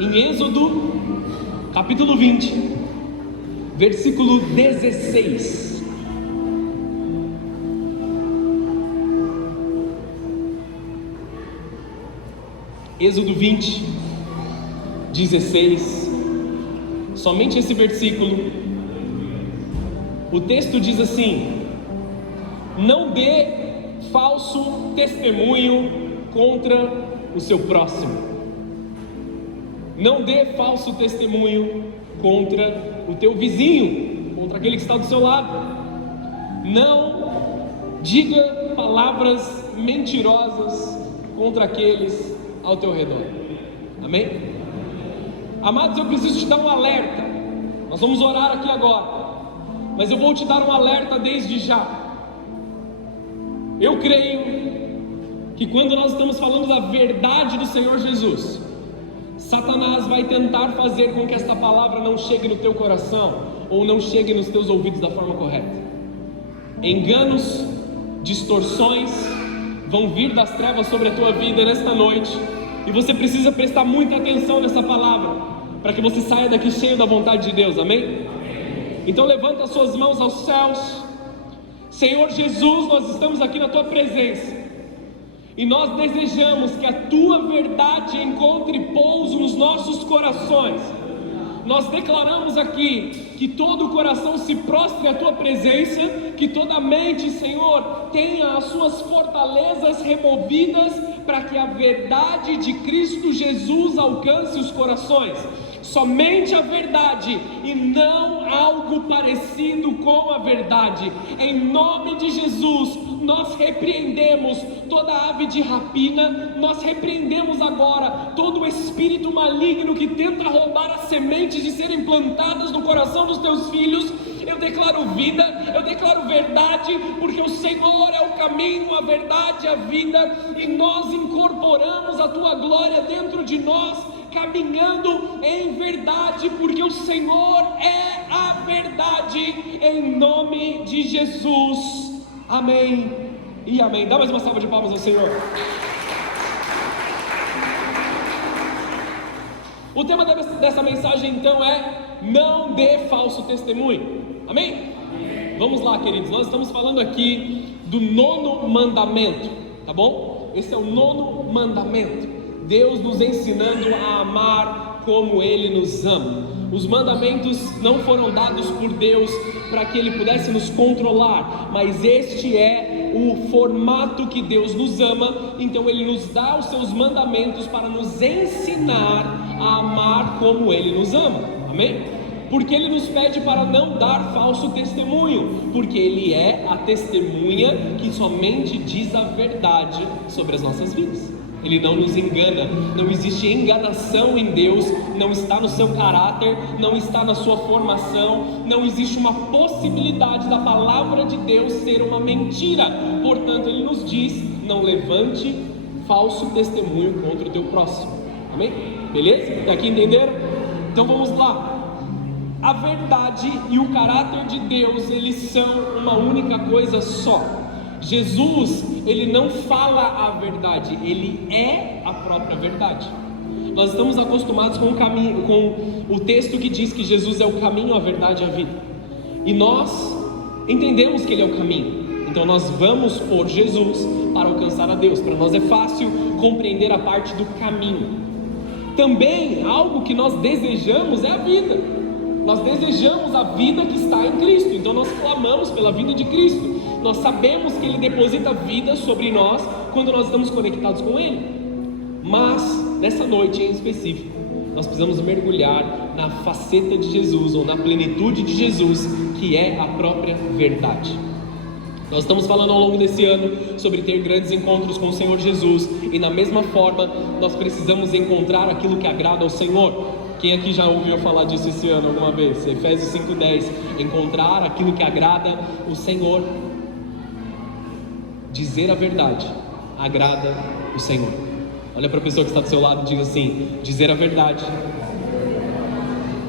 em Êxodo, capítulo 20, versículo 16. Êxodo 20, 16. Somente esse versículo. O texto diz assim: não dê falso testemunho contra o seu próximo. Não dê falso testemunho contra o teu vizinho, contra aquele que está do seu lado. Não diga palavras mentirosas contra aqueles ao teu redor. Amém? Amados, eu preciso te dar um alerta. Nós vamos orar aqui agora, mas eu vou te dar um alerta desde já. Eu creio que quando nós estamos falando da verdade do Senhor Jesus, Satanás vai tentar fazer com que esta palavra não chegue no teu coração, ou não chegue nos teus ouvidos da forma correta. Enganos, distorções vão vir das trevas sobre a tua vida nesta noite, e você precisa prestar muita atenção nessa palavra, para que você saia daqui cheio da vontade de Deus, amém? Então levanta as suas mãos aos céus. Senhor Jesus, nós estamos aqui na tua presença, e nós desejamos que a tua verdade encontre pouso nos nossos corações. Nós declaramos aqui que todo o coração se prostre à tua presença, que toda mente, Senhor, tenha as suas fortalezas removidas, para que a verdade de Cristo Jesus alcance os corações. Somente a verdade e não algo parecido com a verdade. Em nome de Jesus, nós repreendemos toda ave de rapina, nós repreendemos agora todo o espírito maligno que tenta roubar as sementes de serem plantadas no coração dos teus filhos. Eu declaro vida, eu declaro verdade, porque o Senhor é o caminho, a verdade, a vida, e nós incorporamos a tua glória dentro de nós, caminhando em verdade, porque o Senhor é a verdade, em nome de Jesus, amém e amém. Dá mais uma salva de palmas ao Senhor. O tema dessa mensagem então é: não dê falso testemunho, amém? Vamos lá, queridos, nós estamos falando aqui do 9º mandamento, tá bom? Esse é o 9º mandamento. Deus nos ensinando a amar como Ele nos ama. Os mandamentos não foram dados por Deus para que Ele pudesse nos controlar, mas este é o formato que Deus nos ama. Então Ele nos dá os seus mandamentos para nos ensinar a amar como Ele nos ama, amém? Porque Ele nos pede para não dar falso testemunho, porque Ele é a testemunha que somente diz a verdade sobre as nossas vidas. Ele não nos engana, não existe enganação em Deus, não está no seu caráter, não está na sua formação, não existe uma possibilidade da palavra de Deus ser uma mentira. Portanto, Ele nos diz: não levante falso testemunho contra o teu próximo, amém? Beleza? Até aqui entenderam? Então vamos lá. A verdade e o caráter de Deus, eles são uma única coisa só. Jesus, Ele não fala a verdade, Ele é a própria verdade. Nós estamos acostumados com o texto que diz que Jesus é o caminho, a verdade e a vida, e nós entendemos que Ele é o caminho, então nós vamos por Jesus para alcançar a Deus. Para nós é fácil compreender a parte do caminho. Também algo que nós desejamos é a vida. Nós desejamos a vida que está em Cristo, então nós clamamos pela vida de Cristo. Nós sabemos que Ele deposita vida sobre nós quando nós estamos conectados com Ele. Mas, nessa noite em específico, nós precisamos mergulhar na faceta de Jesus, ou na plenitude de Jesus, que é a própria verdade. Nós estamos falando ao longo desse ano sobre ter grandes encontros com o Senhor Jesus, e da mesma forma, nós precisamos encontrar aquilo que agrada ao Senhor. Quem aqui já ouviu falar disso esse ano alguma vez? Efésios 5:10, encontrar aquilo que agrada o Senhor. Dizer a verdade agrada o Senhor. Olha para a pessoa que está do seu lado e diga assim: dizer a verdade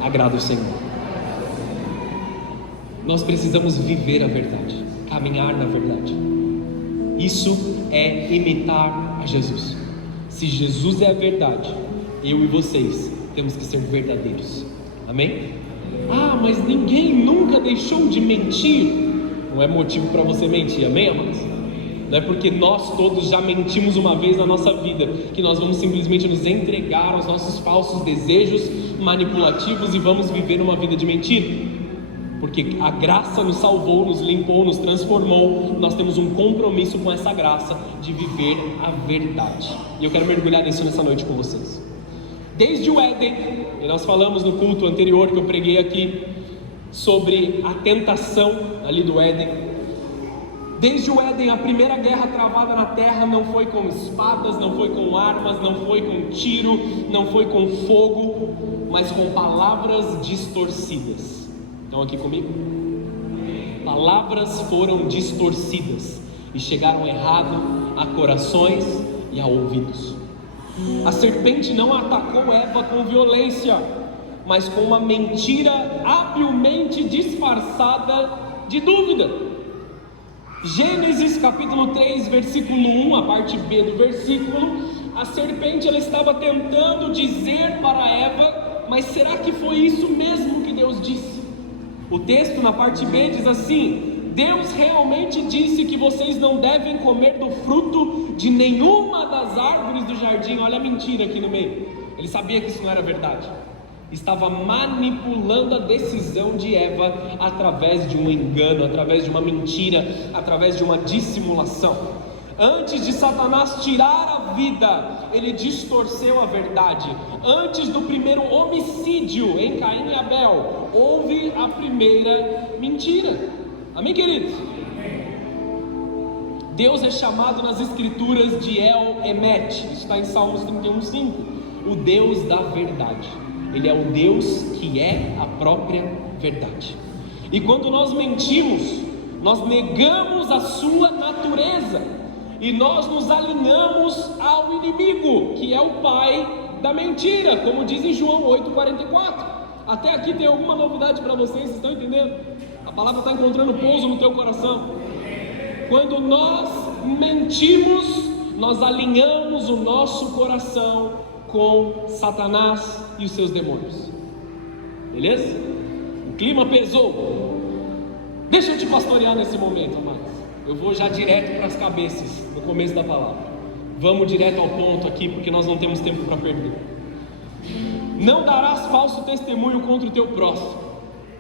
agrada o Senhor. Nós precisamos viver a verdade, caminhar na verdade. Isso é imitar a Jesus. Se Jesus é a verdade, eu e vocês temos que ser verdadeiros. Amém? Ah, mas ninguém nunca deixou de mentir. Não é motivo para você mentir, amém, amados? Não é porque nós todos já mentimos uma vez na nossa vida que nós vamos simplesmente nos entregar aos nossos falsos desejos manipulativos e vamos viver uma vida de mentira. Porque a graça nos salvou, nos limpou, nos transformou. Nós temos um compromisso com essa graça de viver a verdade. E eu quero mergulhar nisso nessa noite com vocês. Desde o Éden, e nós falamos no culto anterior que eu preguei aqui sobre a tentação ali do Éden. Desde o Éden, a primeira guerra travada na terra não foi com espadas, não foi com armas, não foi com tiro, não foi com fogo, mas com palavras distorcidas. Estão aqui comigo? Palavras foram distorcidas e chegaram errado a corações e a ouvidos. A serpente não atacou Eva com violência, mas com uma mentira habilmente disfarçada de dúvida. Gênesis capítulo 3, versículo 1, a parte B do versículo, a serpente ela estava tentando dizer para Eva, mas será que foi isso mesmo que Deus disse? O texto na parte B diz assim: Deus realmente disse que vocês não devem comer do fruto de nenhuma das árvores do jardim. Olha a mentira aqui no meio. Ele sabia que isso não era verdade. Estava manipulando a decisão de Eva através de um engano, através de uma mentira, através de uma dissimulação. Antes de Satanás tirar a vida, ele distorceu a verdade. Antes do primeiro homicídio em Caim e Abel, houve a primeira mentira. Amém, queridos? Deus é chamado nas escrituras de El Emet. Isso está em Salmos 31:5. O Deus da verdade. Ele é o Deus que é a própria verdade. E quando nós mentimos, nós negamos a sua natureza. E nós nos alinhamos ao inimigo, que é o pai da mentira, como diz em João 8,44. Até aqui tem alguma novidade para vocês estão entendendo? A palavra está encontrando pouso no teu coração. Quando nós mentimos, nós alinhamos o nosso coração com Satanás e os seus demônios. Beleza? O clima pesou. Deixa eu te pastorear nesse momento, amados. Eu vou já direto para as cabeças, no começo da palavra. Vamos direto ao ponto aqui, porque nós não temos tempo para perder. Não darás falso testemunho contra o teu próximo.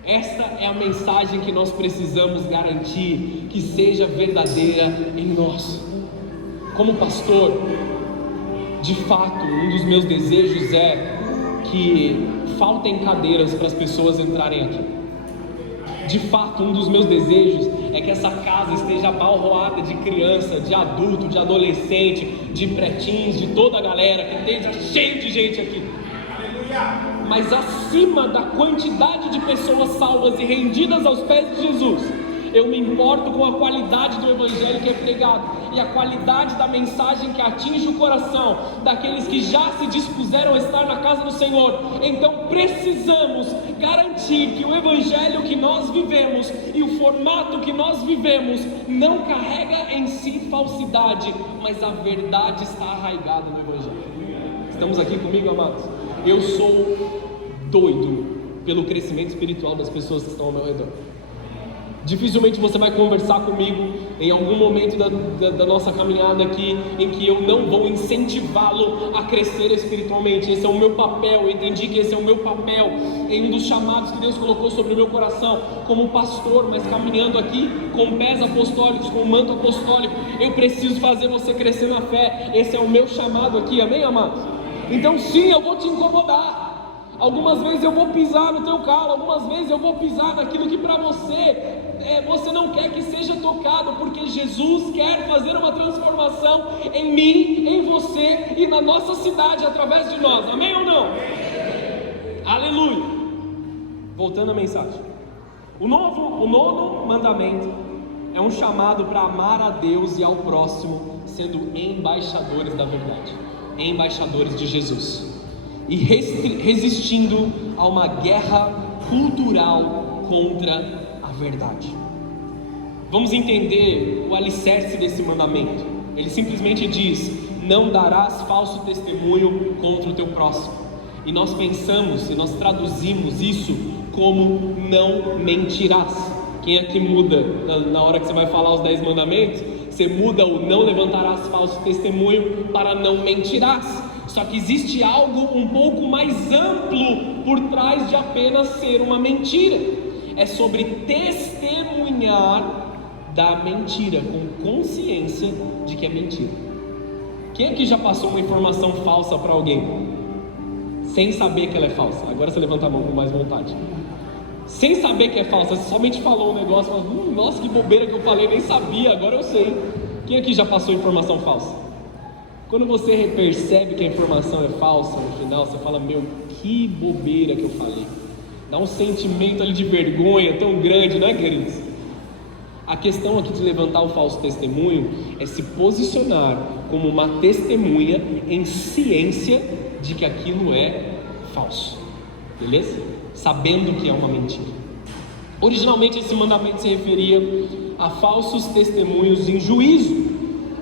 Esta é a mensagem que nós precisamos garantir que seja verdadeira em nós. Como pastor, de fato, um dos meus desejos é que faltem cadeiras para as pessoas entrarem aqui. De fato, um dos meus desejos é que essa casa esteja abalroada de criança, de adulto, de adolescente, de pretinhos, de toda a galera, que esteja cheio de gente aqui. Aleluia! Mas acima da quantidade de pessoas salvas e rendidas aos pés de Jesus, eu me importo com a qualidade do evangelho que é pregado e a qualidade da mensagem que atinge o coração daqueles que já se dispuseram a estar na casa do Senhor. Então precisamos garantir que o evangelho que nós vivemos e o formato que nós vivemos não carrega em si falsidade, mas a verdade está arraigada no evangelho. Estamos aqui comigo, amados? Eu sou doido pelo crescimento espiritual das pessoas que estão ao meu redor. Dificilmente você vai conversar comigo em algum momento da nossa caminhada aqui em que eu não vou incentivá-lo a crescer espiritualmente. Esse é o meu papel, eu entendi que esse é o meu papel em um dos chamados que Deus colocou sobre o meu coração como pastor, mas caminhando aqui com pés apostólicos, com manto apostólico. Eu preciso fazer você crescer na fé. Esse é o meu chamado aqui, amém, amados? Então sim, eu vou te incomodar. Algumas vezes eu vou pisar no teu calo, algumas vezes eu vou pisar naquilo que para você você não quer que seja tocado, porque Jesus quer fazer uma transformação em mim, em você e na nossa cidade através de nós, amém ou não? Aleluia! Voltando à mensagem, o nono mandamento é um chamado para amar a Deus e ao próximo, sendo embaixadores da verdade, embaixadores de Jesus, e resistindo a uma guerra cultural contra a verdade. Vamos entender o alicerce desse mandamento. Ele simplesmente diz: não darás falso testemunho contra o teu próximo. e nós pensamos e nós traduzimos isso como não mentirás. Quem é que muda na hora que você vai falar os 10 mandamentos? Você muda o não levantarás falso testemunho para não mentirás. Só que existe algo um pouco mais amplo por trás de apenas ser uma mentira. É sobre testemunhar da mentira, com consciência de que é mentira. Quem aqui já passou uma informação falsa para alguém, sem saber que ela é falsa? Agora você levanta a mão com mais vontade. Sem saber que é falsa, você somente falou um negócio, falou, nossa, que bobeira que eu falei, nem sabia, agora eu sei. Quem aqui já passou informação falsa? Quando você percebe que a informação é falsa, no final você fala, meu, que bobeira que eu falei. Dá um sentimento ali de vergonha tão grande, não é, queridos? A questão aqui de levantar o falso testemunho é se posicionar como uma testemunha em ciência de que aquilo é falso, beleza? Sabendo que é uma mentira. Originalmente esse mandamento se referia a falsos testemunhos em juízo,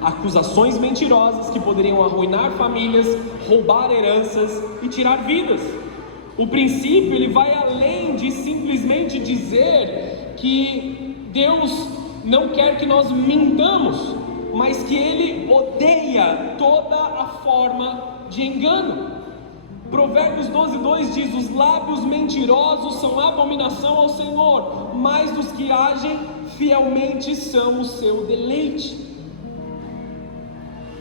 acusações mentirosas que poderiam arruinar famílias, roubar heranças e tirar vidas. O princípio ele vai além de simplesmente dizer que Deus não quer que nós mintamos, mas que Ele odeia toda a forma de engano. Provérbios 12:2 diz: os lábios mentirosos são abominação ao Senhor, mas dos que agem fielmente são o seu deleite.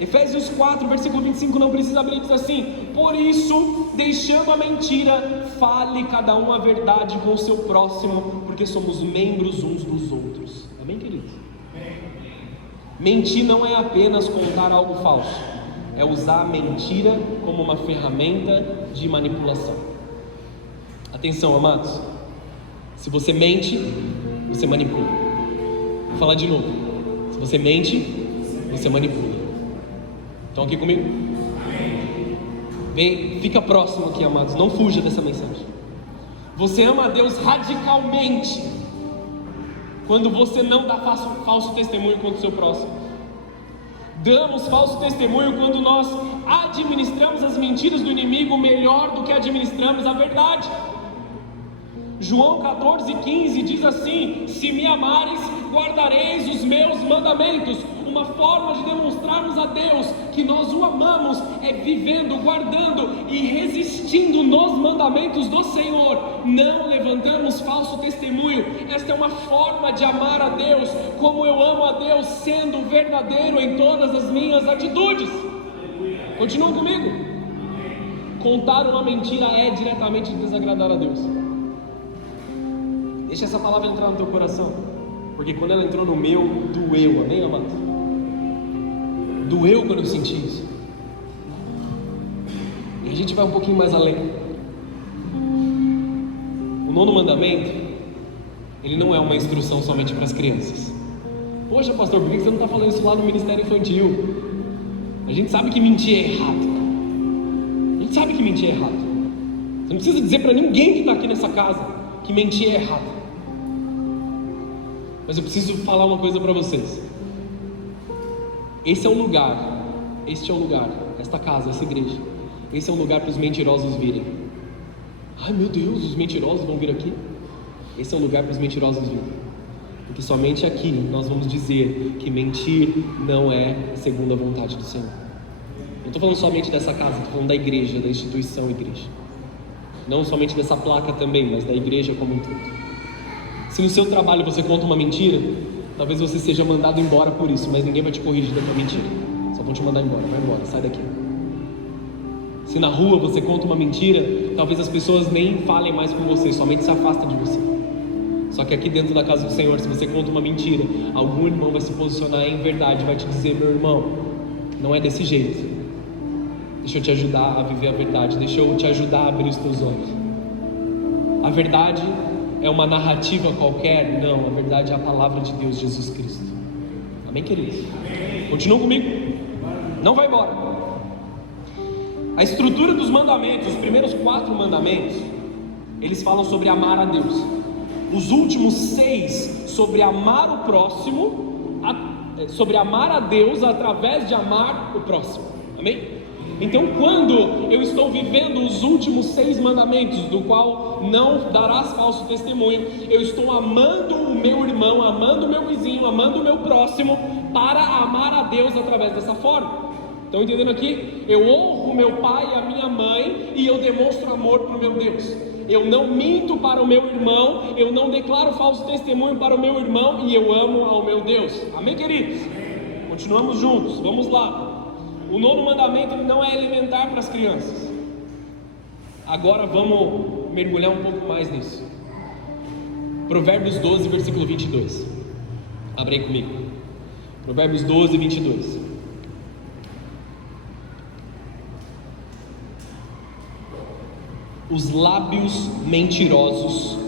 Efésios 4, versículo 25, não precisa abrir, diz assim: por isso, deixando a mentira, fale cada um a verdade com o seu próximo, porque somos membros uns dos outros. Amém, queridos? Mentir não é apenas contar algo falso, é usar a mentira como uma ferramenta de manipulação. Atenção, amados, se você mente, você manipula. Vou falar de novo: se você mente, você manipula. Estão aqui comigo? Vem, fica próximo aqui, amados, não fuja dessa mensagem. Você ama a Deus radicalmente quando você não dá falso testemunho contra o seu próximo. Damos falso testemunho quando nós administramos as mentiras do inimigo melhor do que administramos a verdade. João 14,15 diz assim: se me amares, guardareis os meus mandamentos. Uma forma de demonstrarmos a Deus que nós o amamos é vivendo, guardando e resistindo nos mandamentos do Senhor. Não levantamos falso testemunho. Esta é uma forma de amar a Deus, como eu amo a Deus, sendo verdadeiro em todas as minhas atitudes. Continua comigo. Contar uma mentira é diretamente desagradar a Deus. Deixa essa palavra entrar no teu coração, porque quando ela entrou no meu, doeu. Amém, amados? Doeu quando eu senti isso. E a gente vai um pouquinho mais além. O 9º mandamento, ele não é uma instrução somente para as crianças. Poxa, pastor, por que você não está falando isso lá no ministério infantil? A gente sabe que mentir é errado. A gente sabe que mentir é errado. Você não precisa dizer para ninguém que está aqui nessa casa que mentir é errado. Mas eu preciso falar uma coisa para vocês. Este é o lugar, esta casa, essa igreja, esse é um lugar para os mentirosos virem. Ai meu Deus, os mentirosos vão vir aqui? Esse é um lugar para os mentirosos virem, porque somente aqui nós vamos dizer que mentir não é segundo a vontade do Senhor. Não estou falando somente dessa casa, estou falando da igreja, da instituição igreja. Não somente dessa placa também, mas da igreja como um todo. Se no seu trabalho você conta uma mentira, talvez você seja mandado embora por isso, mas ninguém vai te corrigir da tua mentira. Só vão te mandar embora, vai embora, sai daqui. Se na rua você conta uma mentira, talvez as pessoas nem falem mais com você, somente se afastam de você. Só que aqui dentro da casa do Senhor, se você conta uma mentira, algum irmão vai se posicionar em verdade, vai te dizer: meu irmão, não é desse jeito. Deixa eu te ajudar a viver a verdade, deixa eu te ajudar a abrir os teus olhos. A verdade é uma narrativa qualquer? Não, a verdade é a palavra de Deus, Jesus Cristo. Amém, queridos? Continuam comigo? Não vai embora. A estrutura dos mandamentos, os primeiros 4 mandamentos, eles falam sobre amar a Deus. Os últimos 6 sobre amar o próximo, sobre amar a Deus através de amar o próximo. Amém? Então, quando eu estou vivendo vivendo os últimos 6 mandamentos, do qual não darás falso testemunho, eu estou amando o meu irmão, amando o meu vizinho, amando o meu próximo, para amar a Deus através dessa forma. Estão entendendo aqui? Eu honro meu pai e a minha mãe, e eu demonstro amor para o meu Deus. Eu não minto para o meu irmão, eu não declaro falso testemunho para o meu irmão, e eu amo ao meu Deus. Amém, queridos? Continuamos juntos, vamos lá. O 9º mandamento não é elementar para as crianças. Agora vamos mergulhar um pouco mais nisso. Provérbios 12, versículo 22. Abre aí comigo. Provérbios 12, 22. Os lábios mentirosos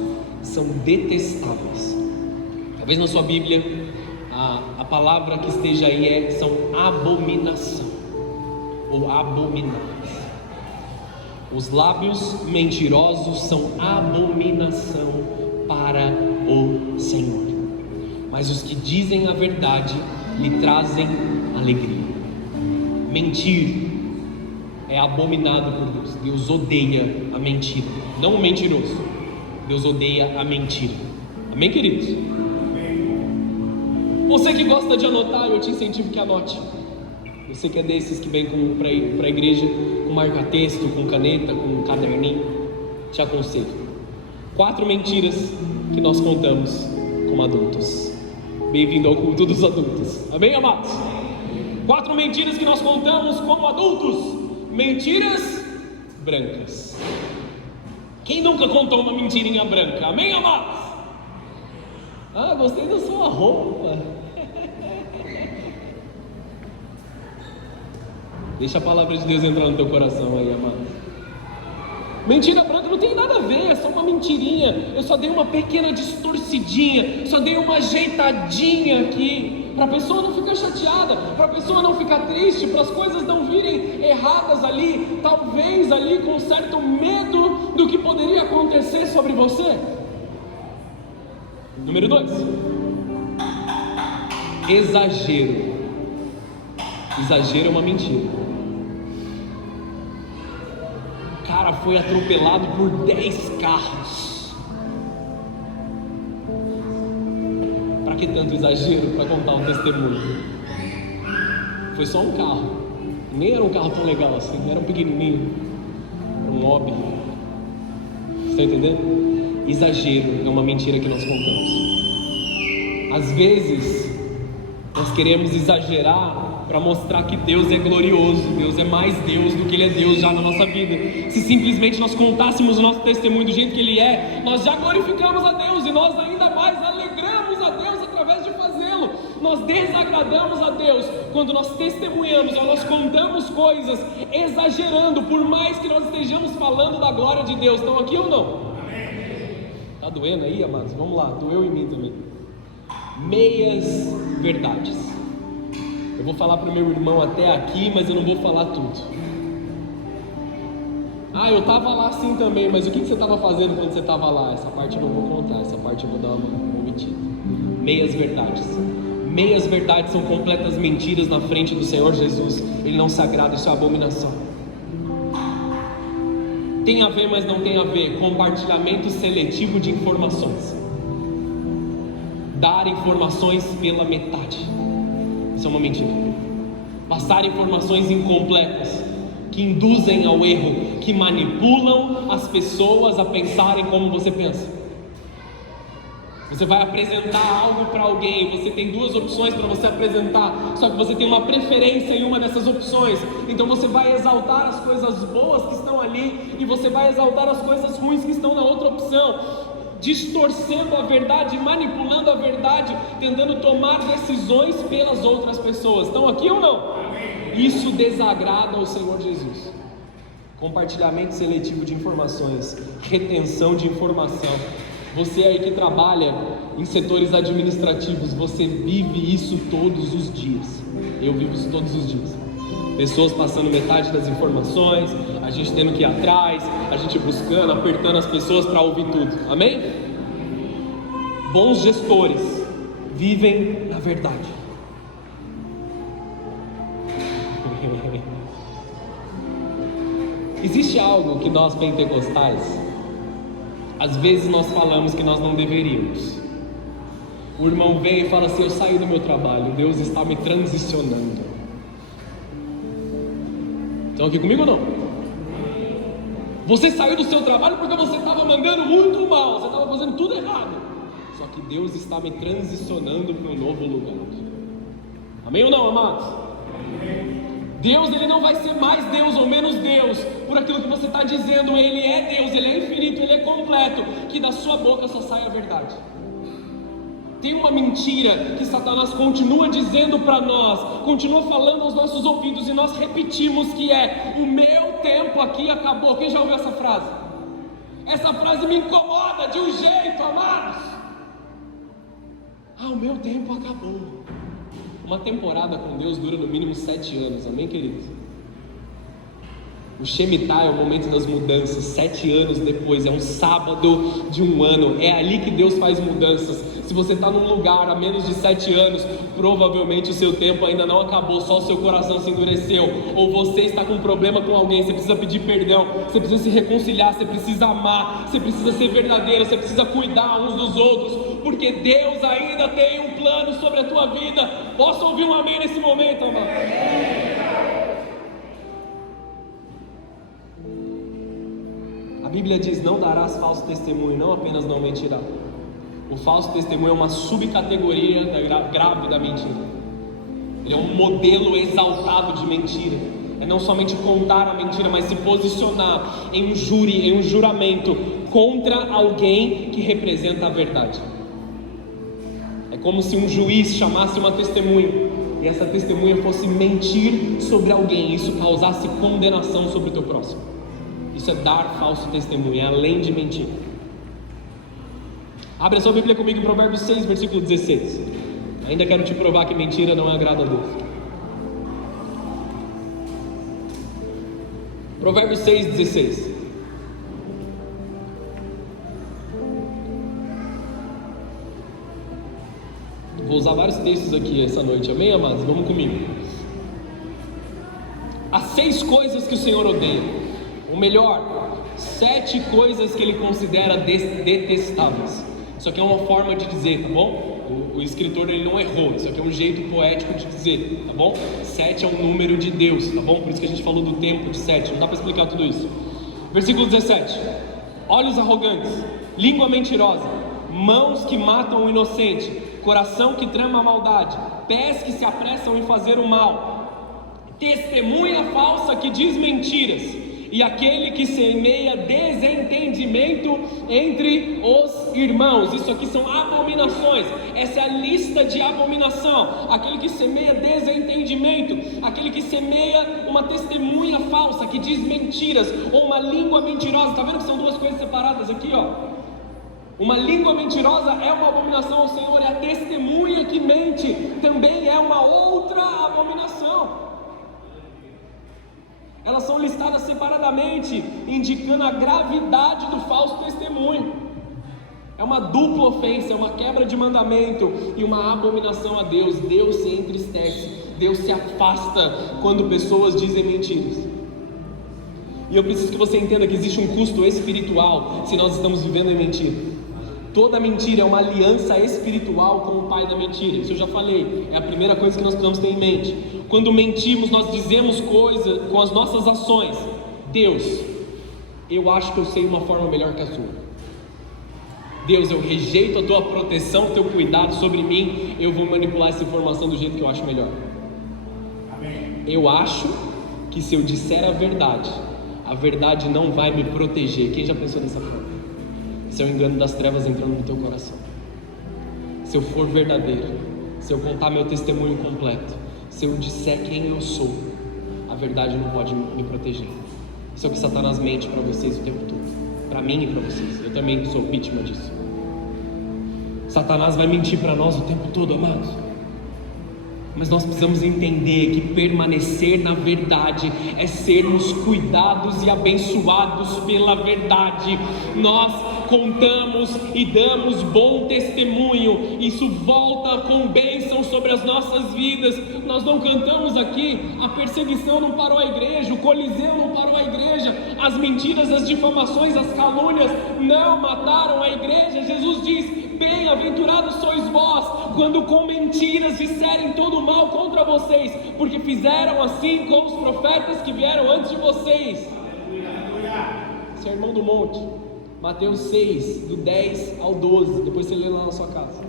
são detestáveis. Talvez na sua Bíblia a palavra que esteja aí são abominação ou abomináveis. Os lábios mentirosos são abominação para o Senhor, mas os que dizem a verdade lhe trazem alegria. Mentir é abominado por Deus. Deus odeia a mentira, não o mentiroso. Deus odeia a mentira. Amém, queridos? Você que gosta de anotar, eu te incentivo que anote. Você que é desses que vem para a igreja com marca-texto, com caneta, com caderninho, te aconselho. 4 mentiras que nós contamos como adultos. Bem-vindo ao culto dos adultos. Amém, amados? 4 mentiras que nós contamos como adultos. Mentiras brancas. Quem nunca contou uma mentirinha branca? Amém, amados? Ah, gostei da sua roupa. Deixa a palavra de Deus entrar no teu coração aí, amado. Mentira branca não tem nada a ver, é só uma mentirinha. Eu só dei uma pequena distorcidinha, só dei uma ajeitadinha aqui, para a pessoa não ficar chateada, para a pessoa não ficar triste, para as coisas não virem erradas ali, talvez ali com certo medo do que poderia acontecer sobre você. Número 2, exagero. Exagero é uma mentira. O cara foi atropelado por 10 carros. Para que tanto exagero para contar um testemunho? Foi só um carro, nem era um carro tão legal assim, era um pequenininho, era um hobby. Você está entendendo? Exagero é uma mentira que nós contamos. Às vezes nós queremos exagerar para mostrar que Deus é glorioso, Deus é mais Deus do que Ele é Deus já na nossa vida. Se simplesmente nós contássemos o nosso testemunho do jeito que Ele é, nós já glorificamos a Deus, e nós ainda mais alegramos a Deus através de fazê-lo. Nós desagradamos a Deus quando nós testemunhamos, ou nós contamos coisas exagerando, por mais que nós estejamos falando da glória de Deus. Estão aqui ou não? Está doendo aí, amados? Vamos lá, doeu em mim também. Meias verdades. Eu vou falar para o meu irmão até aqui, mas eu não vou falar tudo. Ah, eu estava lá sim também, mas o que você estava fazendo quando você estava lá? Essa parte eu não vou contar, essa parte eu vou dar uma omitida. Meias verdades. Meias verdades são completas mentiras na frente do Senhor Jesus. Ele não se agrada, isso é abominação. Tem a ver, mas não tem a ver. Compartilhamento seletivo de informações. Dar informações pela metade. Isso é uma mentira. Passar informações incompletas, que induzem ao erro, que manipulam as pessoas a pensarem como você pensa. Você vai apresentar algo para alguém, você tem 2 opções para você apresentar, só que você tem uma preferência em uma dessas opções. Então você vai exaltar as coisas boas que estão ali, e você vai exaltar as coisas ruins que estão na outra opção, distorcendo a verdade, manipulando a verdade, tentando tomar decisões pelas outras pessoas. Estão aqui ou não? Isso desagrada ao Senhor Jesus. Compartilhamento seletivo de informações, retenção de informação. Você aí que trabalha em setores administrativos, você vive isso todos os dias. Eu vivo isso todos os dias. Pessoas passando metade das informações, a gente tendo que ir atrás, a gente buscando, apertando as pessoas para ouvir tudo. Amém? Bons gestores vivem na verdade. Existe algo que nós pentecostais, às vezes nós falamos que nós não deveríamos. O irmão vem e fala assim: eu saí do meu trabalho, Deus está me transicionando. Estão aqui comigo ou não? Você saiu do seu trabalho porque você estava mandando muito mal, você estava fazendo tudo errado. Só que Deus está me transicionando para um novo lugar. Amém ou não, amados? Deus, Ele não vai ser mais Deus ou menos Deus por aquilo que você está dizendo. Ele é Deus, Ele é infinito, Ele é completo. Que da sua boca só sai a verdade. Tem uma mentira que Satanás continua dizendo para nós, continua falando aos nossos ouvidos, e nós repetimos, que é: o meu tempo aqui acabou. Quem já ouviu essa frase? Essa frase me incomoda de um jeito, amados. O meu tempo acabou. Uma temporada com Deus dura no mínimo 7 anos, amém, queridos? O Shemitah é o momento das mudanças. 7 anos depois, é um sábado de um ano. É ali que Deus faz mudanças. Se você está num lugar há menos de 7 anos, provavelmente o seu tempo ainda não acabou, só o seu coração se endureceu. Ou você está com um problema com alguém, você precisa pedir perdão, você precisa se reconciliar, você precisa amar, você precisa ser verdadeiro, você precisa cuidar uns dos outros, porque Deus ainda tem um plano sobre a tua vida. Posso ouvir um amém nesse momento, amado? A Bíblia diz: não darás falso testemunho. Não apenas não mentirá. O falso testemunho é uma subcategoria grave da mentira. Ele é um modelo exaltado de mentira. É não somente contar a mentira, mas se posicionar em um júri, em um juramento contra alguém que representa a verdade. É como se um juiz chamasse uma testemunha e essa testemunha fosse mentir sobre alguém, e isso causasse condenação sobre o teu próximo. Isso é dar falso testemunho, é além de mentir. Abre a sua Bíblia comigo em Provérbios 6, versículo 16. Ainda quero te provar que mentira não agrada a Deus. Provérbios 6, 16. Vou usar vários textos aqui essa noite, amém, amados? Vamos comigo. Há 6 coisas que o Senhor odeia. Ou melhor, 7 coisas que Ele considera detestáveis. Isso aqui é uma forma de dizer, tá bom? O escritor, ele não errou. Isso aqui é um jeito poético de dizer, tá bom? 7 é um número de Deus, tá bom? Por isso que a gente falou do tempo de 7. Não dá para explicar tudo isso. Versículo 17. Olhos arrogantes, língua mentirosa, mãos que matam o inocente, coração que trama a maldade, pés que se apressam em fazer o mal, testemunha falsa que diz mentiras, e aquele que semeia desentendimento entre os irmãos. Isso aqui são abominações. Essa é a lista de abominação. Aquele que semeia desentendimento, aquele que semeia uma testemunha falsa que diz mentiras, ou uma língua mentirosa. Está vendo que são 2 coisas separadas aqui, ó? Uma língua mentirosa é uma abominação ao Senhor, e a testemunha que mente também é uma outra abominação. Elas são listadas separadamente, indicando a gravidade do falso testemunho. É uma dupla ofensa, é uma quebra de mandamento e uma abominação a Deus. Deus se entristece, Deus se afasta quando pessoas dizem mentiras. E eu preciso que você entenda que existe um custo espiritual se nós estamos vivendo em mentira. Toda mentira é uma aliança espiritual com o pai da mentira. Isso eu já falei, é a primeira coisa que nós precisamos ter em mente. Quando mentimos, nós dizemos coisas com as nossas ações. Deus, eu acho que eu sei uma forma melhor que a sua. Deus, eu rejeito a tua proteção, o teu cuidado sobre mim. Eu vou manipular essa informação do jeito que eu acho melhor. Amém. Eu acho que se eu disser a verdade não vai me proteger. Quem já pensou dessa forma? Esse é o engano das trevas entrando no teu coração. Se eu for verdadeiro, se eu contar meu testemunho completo, se eu disser quem eu sou, a verdade não pode me proteger. Isso é o que Satanás mente para vocês o tempo todo, para mim e para vocês. Eu também sou vítima disso. Satanás vai mentir para nós o tempo todo, amados. Mas nós precisamos entender que permanecer na verdade é sermos cuidados e abençoados pela verdade. Nós contamos e damos bom testemunho, isso volta com bênção sobre as nossas vidas. Nós não cantamos aqui: a perseguição não parou a igreja, o coliseu não parou a igreja, as mentiras, as difamações, as calúnias não mataram a igreja. Jesus diz: bem-aventurados sois vós, quando com mentiras disserem todo mal contra vocês, porque fizeram assim com os profetas que vieram antes de vocês. Sermão do Monte, Mateus 6, do 10 ao 12, depois você lê lá na sua casa.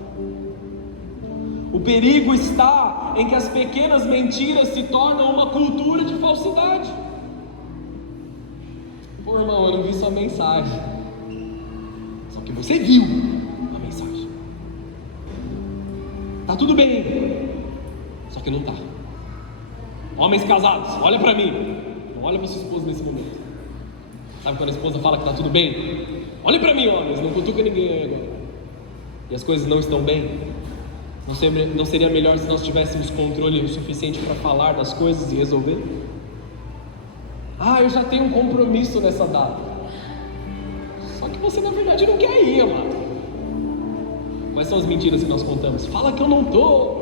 O perigo está em que as pequenas mentiras se tornam uma cultura de falsidade. Pô, irmão, eu não vi sua mensagem, só que você viu a mensagem. Tá tudo bem, só que não tá. Homens casados, olha pra mim, não olha pra sua esposa nesse momento. Sabe quando a esposa fala que tá tudo bem? Olha pra mim, homens, não cutuca ninguém aí agora. E as coisas não estão bem. Não seria melhor se nós tivéssemos controle o suficiente para falar das coisas e resolver? Ah, eu já tenho um compromisso nessa data. Só que você na verdade não quer ir, amado. Quais são as mentiras que nós contamos? Fala que eu não tô.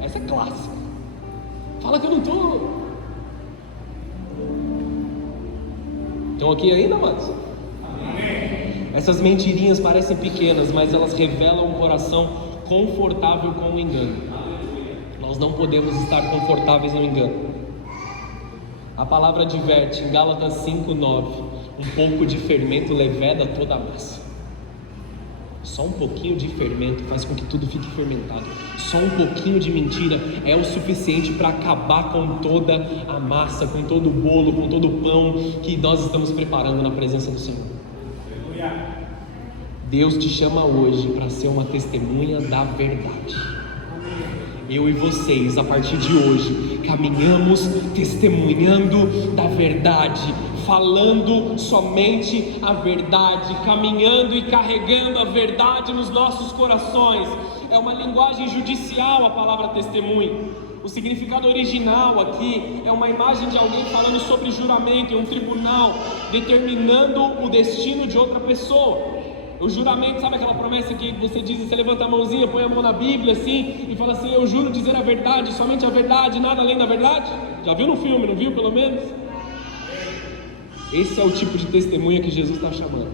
Essa é clássica. Fala que eu não tô. Estão aqui ainda, amados? Essas mentirinhas parecem pequenas, mas elas revelam um coração confortável com o engano. Nós não podemos estar confortáveis no engano. A palavra adverte em Gálatas 5:9: um pouco de fermento leveda toda a massa. Só um pouquinho de fermento faz com que tudo fique fermentado. Só um pouquinho de mentira é o suficiente para acabar com toda a massa, com todo o bolo, com todo o pão que nós estamos preparando na presença do Senhor. Deus te chama hoje para ser uma testemunha da verdade. Eu e vocês, a partir de hoje, caminhamos testemunhando da verdade, falando somente a verdade, caminhando e carregando a verdade nos nossos corações. É uma linguagem judicial a palavra testemunho. O significado original aqui é uma imagem de alguém falando sobre juramento em um tribunal, determinando o destino de outra pessoa. O juramento, sabe aquela promessa que você diz, você levanta a mãozinha, põe a mão na Bíblia assim e fala assim: eu juro dizer a verdade, somente a verdade, nada além da verdade? Já viu no filme, não viu pelo menos? Esse é o tipo de testemunha que Jesus está chamando.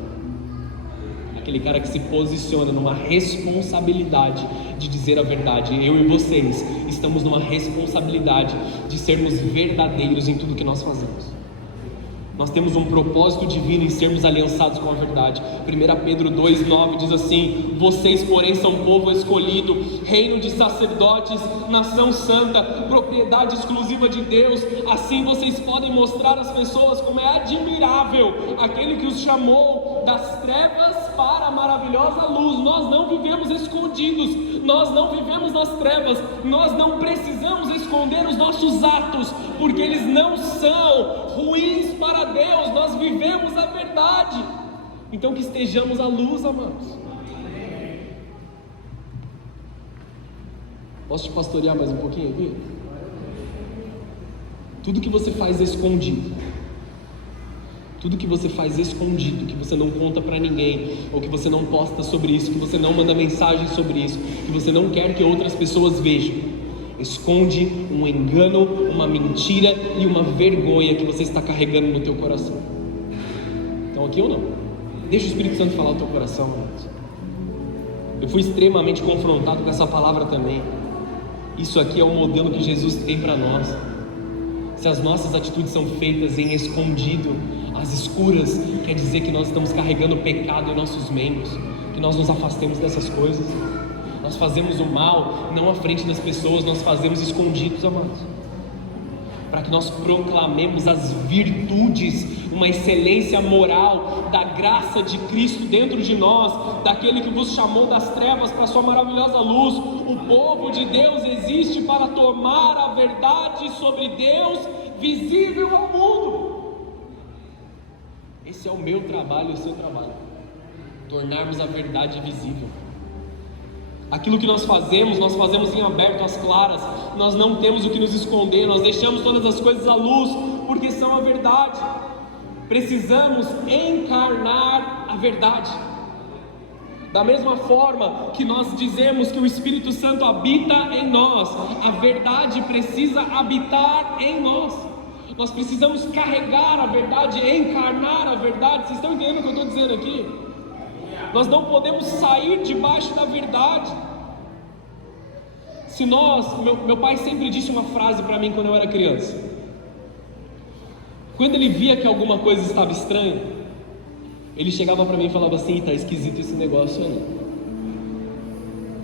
Aquele cara que se posiciona numa responsabilidade de dizer a verdade. Eu e vocês estamos numa responsabilidade de sermos verdadeiros em tudo que nós fazemos. Nós temos um propósito divino em sermos aliançados com a verdade. 1 Pedro 2,9 diz assim: vocês porém são povo escolhido, reino de sacerdotes, nação santa, propriedade exclusiva de Deus. Assim vocês podem mostrar às pessoas como é admirável aquele que os chamou das trevas para a maravilhosa luz. Nós não vivemos escondidos, nós não vivemos nas trevas, nós não precisamos esconder os nossos atos, porque eles não são ruins para Deus, nós vivemos a verdade. Então que estejamos à luz, amados. Posso te pastorear mais um pouquinho aqui? Tudo que você faz escondido, tudo que você faz escondido, que você não conta para ninguém, ou que você não posta sobre isso, que você não manda mensagem sobre isso, que você não quer que outras pessoas vejam, esconde um engano, uma mentira e uma vergonha que você está carregando no teu coração. Então aqui ou não? Deixa o Espírito Santo falar o teu coração, amados. Eu fui extremamente confrontado com essa palavra também. Isso aqui é o modelo que Jesus tem para nós. Se as nossas atitudes são feitas em escondido, às escuras, quer dizer que nós estamos carregando pecado em nossos membros, que nós nos afastemos dessas coisas. Nós fazemos o mal não à frente das pessoas, nós fazemos escondidos, amados, para que nós proclamemos as virtudes, uma excelência moral da graça de Cristo dentro de nós, daquele que vos chamou das trevas para a sua maravilhosa luz. O povo de Deus existe para tomar a verdade sobre Deus visível ao mundo. Esse é o meu trabalho e o seu trabalho, tornarmos a verdade visível. Aquilo que nós fazemos em aberto, às claras. Nós não temos o que nos esconder, nós deixamos todas as coisas à luz, porque são a verdade. Precisamos encarnar a verdade. Da mesma forma que nós dizemos que o Espírito Santo habita em nós, a verdade precisa habitar em nós. Nós precisamos carregar a verdade, encarnar a verdade. Vocês estão entendendo o que eu estou dizendo aqui? Nós não podemos sair debaixo da verdade. Se nós, meu pai sempre disse uma frase para mim quando eu era criança. Quando ele via que alguma coisa estava estranha, ele chegava para mim e falava assim: tá esquisito esse negócio aí,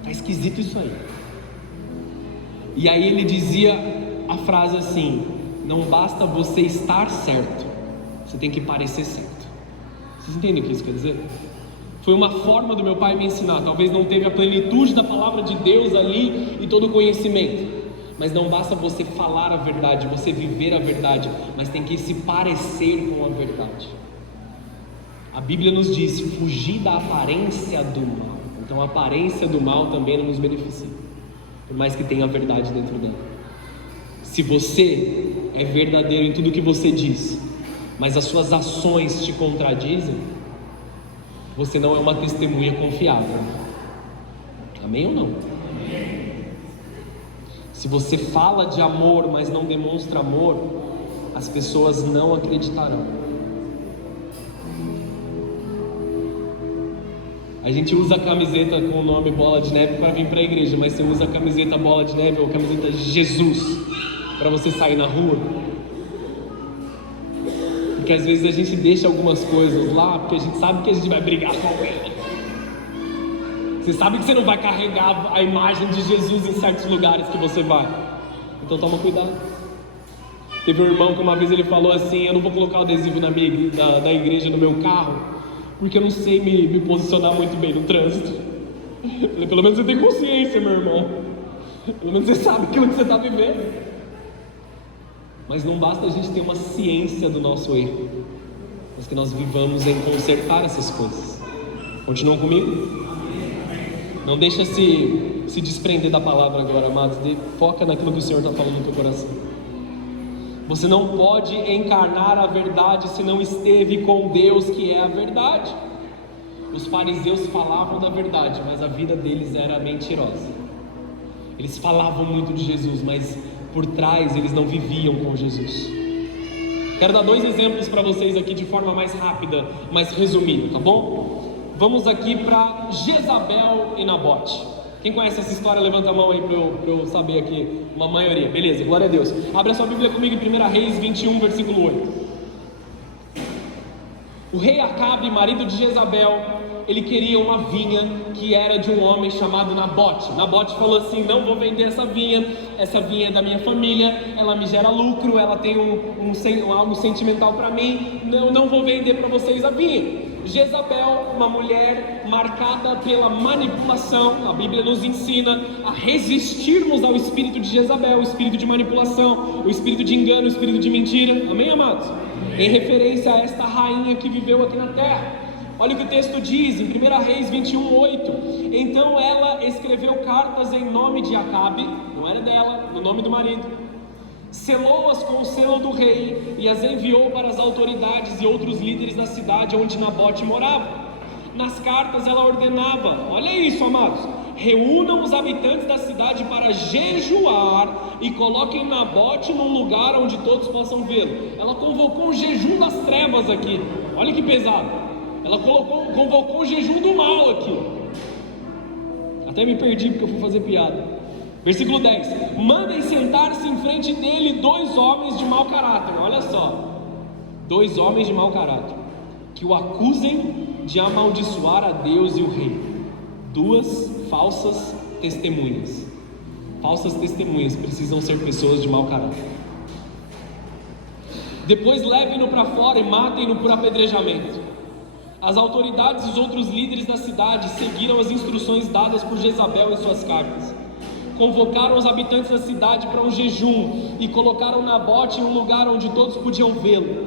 tá esquisito isso aí. E aí ele dizia a frase assim: não basta você estar certo, você tem que parecer certo. Vocês entendem o que isso quer dizer? Foi uma forma do meu pai me ensinar. Talvez não teve a plenitude da palavra de Deus ali e todo o conhecimento, mas não basta você falar a verdade, você viver a verdade, mas tem que se parecer com a verdade. A Bíblia nos diz: fugir da aparência do mal. Então a aparência do mal também não nos beneficia, por mais que tenha a verdade dentro dela. Se você é verdadeiro em tudo que você diz, mas as suas ações te contradizem, você não é uma testemunha confiável. Amém ou não? Se você fala de amor, mas não demonstra amor, as pessoas não acreditarão. A gente usa a camiseta com o nome Bola de Neve para vir para a igreja, mas você usa a camiseta Bola de Neve ou a camiseta Jesus para você sair na rua? Porque às vezes a gente deixa algumas coisas lá, porque a gente sabe que a gente vai brigar com ela. Você sabe que você não vai carregar a imagem de Jesus em certos lugares que você vai. Então toma cuidado. Teve um irmão que uma vez ele falou assim: eu não vou colocar o adesivo da igreja no meu carro, porque eu não sei me posicionar muito bem no trânsito. Eu falei: pelo menos você tem consciência, meu irmão. Pelo menos você sabe aquilo que você está vivendo. Mas não basta a gente ter uma ciência do nosso erro, mas que nós vivamos em consertar essas coisas. Continuam comigo? Não deixa se desprender da palavra agora, amados. Foca naquilo que o Senhor está falando no teu coração. Você não pode encarnar a verdade se não esteve com Deus, que é a verdade. Os fariseus falavam da verdade, mas a vida deles era mentirosa. Eles falavam muito de Jesus, mas por trás eles não viviam com Jesus. Quero dar 2 exemplos para vocês aqui de forma mais rápida, mais resumida, tá bom? Vamos aqui para Jezabel e Nabote. Quem conhece essa história, levanta a mão aí para eu saber aqui, uma maioria. Beleza, glória a Deus. Abre a sua Bíblia comigo em 1 Reis 21, versículo 8. O rei Acabe, marido de Jezabel, ele queria uma vinha que era de um homem chamado Nabote. Nabote falou assim: não vou vender essa vinha é da minha família, ela me gera lucro, ela tem algo sentimental para mim, não vou vender para vocês a vinha. Jezabel, uma mulher marcada pela manipulação, a Bíblia nos ensina a resistirmos ao espírito de Jezabel, o espírito de manipulação, o espírito de engano, o espírito de mentira. Amém, amados? Em referência a esta rainha que viveu aqui na terra. Olha o que o texto diz em 1 Reis 21, 8. Então ela escreveu cartas em nome de Acabe, não era dela, no nome do marido, selou-as com o selo do rei e as enviou para as autoridades e outros líderes da cidade onde Nabote morava. Nas cartas ela ordenava, olha isso, amados: reúnam os habitantes da cidade para jejuar e coloquem Nabote num lugar onde todos possam vê-lo. Ela convocou um jejum das trevas aqui, olha que pesado. Ela convocou o jejum do mal aqui. Até me perdi porque eu fui fazer piada. Versículo 10: mandem sentar-se em frente dele 2 homens de mau caráter. Olha só, 2 homens de mau caráter, que o acusem de amaldiçoar a Deus e o rei. 2 falsas testemunhas. Falsas testemunhas precisam ser pessoas de mau caráter. Depois levem-no para fora e matem-no por apedrejamento. As autoridades e os outros líderes da cidade seguiram as instruções dadas por Jezabel em suas cartas. Convocaram os habitantes da cidade para um jejum e colocaram Nabote em um lugar onde todos podiam vê-lo.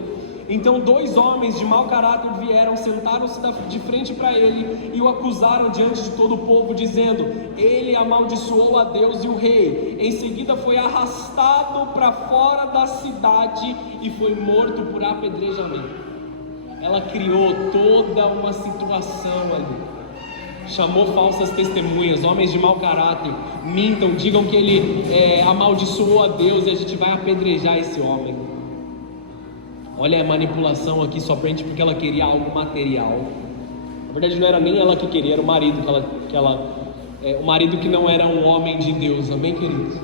Então 2 homens de mau caráter vieram, sentaram-se de frente para ele e o acusaram diante de todo o povo, dizendo: ele amaldiçoou a Deus e o rei. Em seguida foi arrastado para fora da cidade e foi morto por apedrejamento. Ela criou toda uma situação ali. Chamou falsas testemunhas, homens de mau caráter, mintam, digam que ele amaldiçoou a Deus e a gente vai apedrejar esse homem. Olha a manipulação aqui somente porque ela queria algo material. Na verdade não era nem ela que queria, era o marido o marido que não era um homem de Deus, amém, queridos?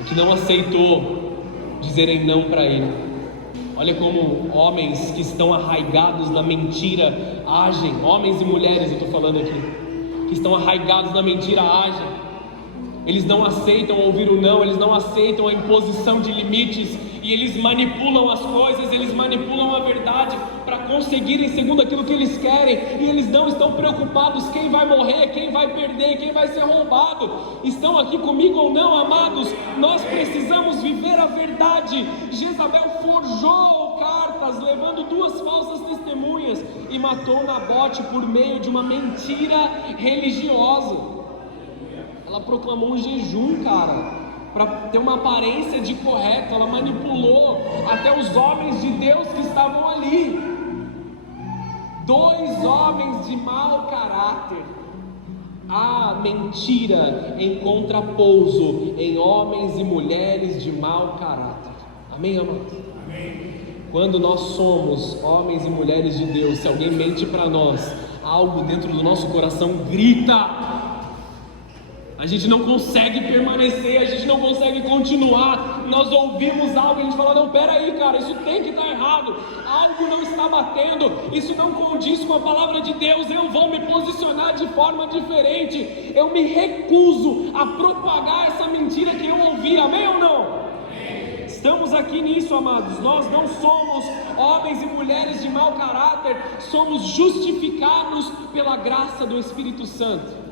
O que não aceitou dizerem não para ele. Olha como homens que estão arraigados na mentira agem. Homens e mulheres, eu estou falando aqui, que estão arraigados na mentira agem. Eles não aceitam ouvir o não, eles não aceitam a imposição de limites, e eles manipulam as coisas, eles manipulam a verdade para conseguirem segundo aquilo que eles querem, e eles não estão preocupados quem vai morrer, quem vai perder, quem vai ser roubado. Estão aqui comigo ou não, amados? Nós precisamos viver a verdade. Jezabel forjou cartas levando 2 falsas testemunhas e matou Nabote por meio de uma mentira religiosa. Ela proclamou um jejum, cara, para ter uma aparência de correto. Ela manipulou até os homens de Deus que estavam ali. 2 homens de mau caráter. A mentira encontra pouso em homens e mulheres de mau caráter. Amém, amados? Amém. Quando nós somos homens e mulheres de Deus, se alguém mente para nós, algo dentro do nosso coração grita. A gente não consegue permanecer, a gente não consegue continuar. Nós ouvimos algo e a gente fala: não, peraí, cara, isso tem que estar errado. Algo não está batendo, isso não condiz com a palavra de Deus. Eu vou me posicionar de forma diferente. Eu me recuso a propagar essa mentira que eu ouvi. Amém ou não? Amém. Estamos aqui nisso, amados. Nós não somos homens e mulheres de mau caráter. Somos justificados pela graça do Espírito Santo.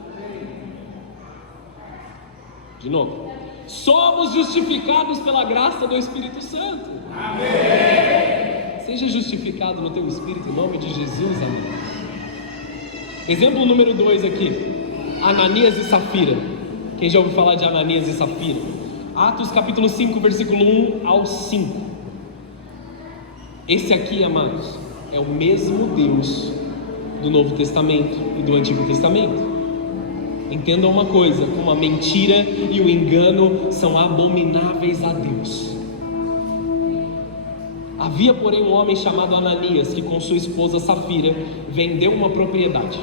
De novo, somos justificados pela graça do Espírito Santo. Amém. Seja justificado no teu espírito em nome de Jesus, amém. Exemplo número 2 aqui, Ananias e Safira. Quem já ouviu falar de Ananias e Safira? Atos capítulo 5, versículo 1 ao 5. Esse aqui, amados, é o mesmo Deus do Novo Testamento e do Antigo Testamento. Entendam uma coisa: como a mentira e o engano são abomináveis a Deus. Havia, porém, um homem chamado Ananias, que com sua esposa Safira vendeu uma propriedade.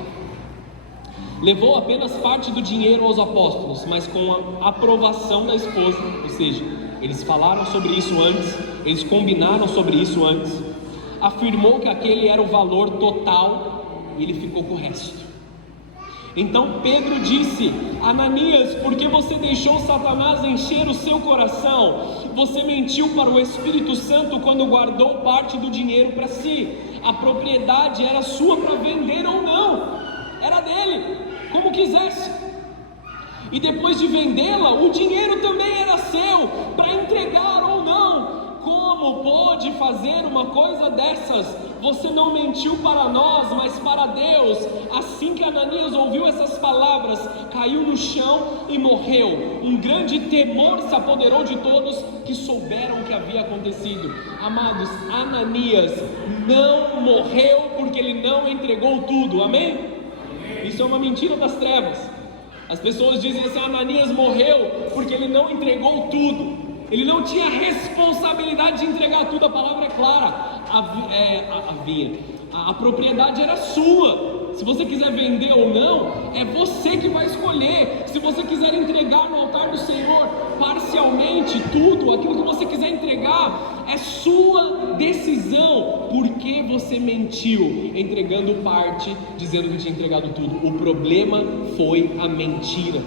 Levou apenas parte do dinheiro aos apóstolos, mas com a aprovação da esposa. Ou seja, eles falaram sobre isso antes, eles combinaram sobre isso antes. Afirmou que aquele era o valor total e ele ficou com o resto. Então Pedro disse: Ananias, por que você deixou Satanás encher o seu coração? Você mentiu para o Espírito Santo quando guardou parte do dinheiro para si. A propriedade era sua para vender ou não, era dele, como quisesse. E depois de vendê-la, o dinheiro também era seu, para entregar ou não. Como pôde fazer uma coisa dessas? Você não mentiu para nós, mas para Deus. Assim que Ananias ouviu essas palavras, caiu no chão e morreu. Um grande temor se apoderou de todos que souberam o que havia acontecido. Amados, Ananias não morreu porque ele não entregou tudo, amém? Isso é uma mentira das trevas. As pessoas dizem assim: Ananias morreu porque ele não entregou tudo. Ele não tinha responsabilidade de entregar tudo. A palavra é clara. A propriedade era sua. Se você quiser vender ou não, é você que vai escolher. Se você quiser entregar no altar do Senhor parcialmente tudo, aquilo que você quiser entregar, é sua decisão. Porque você mentiu entregando parte, dizendo que tinha entregado tudo. O problema foi a mentira.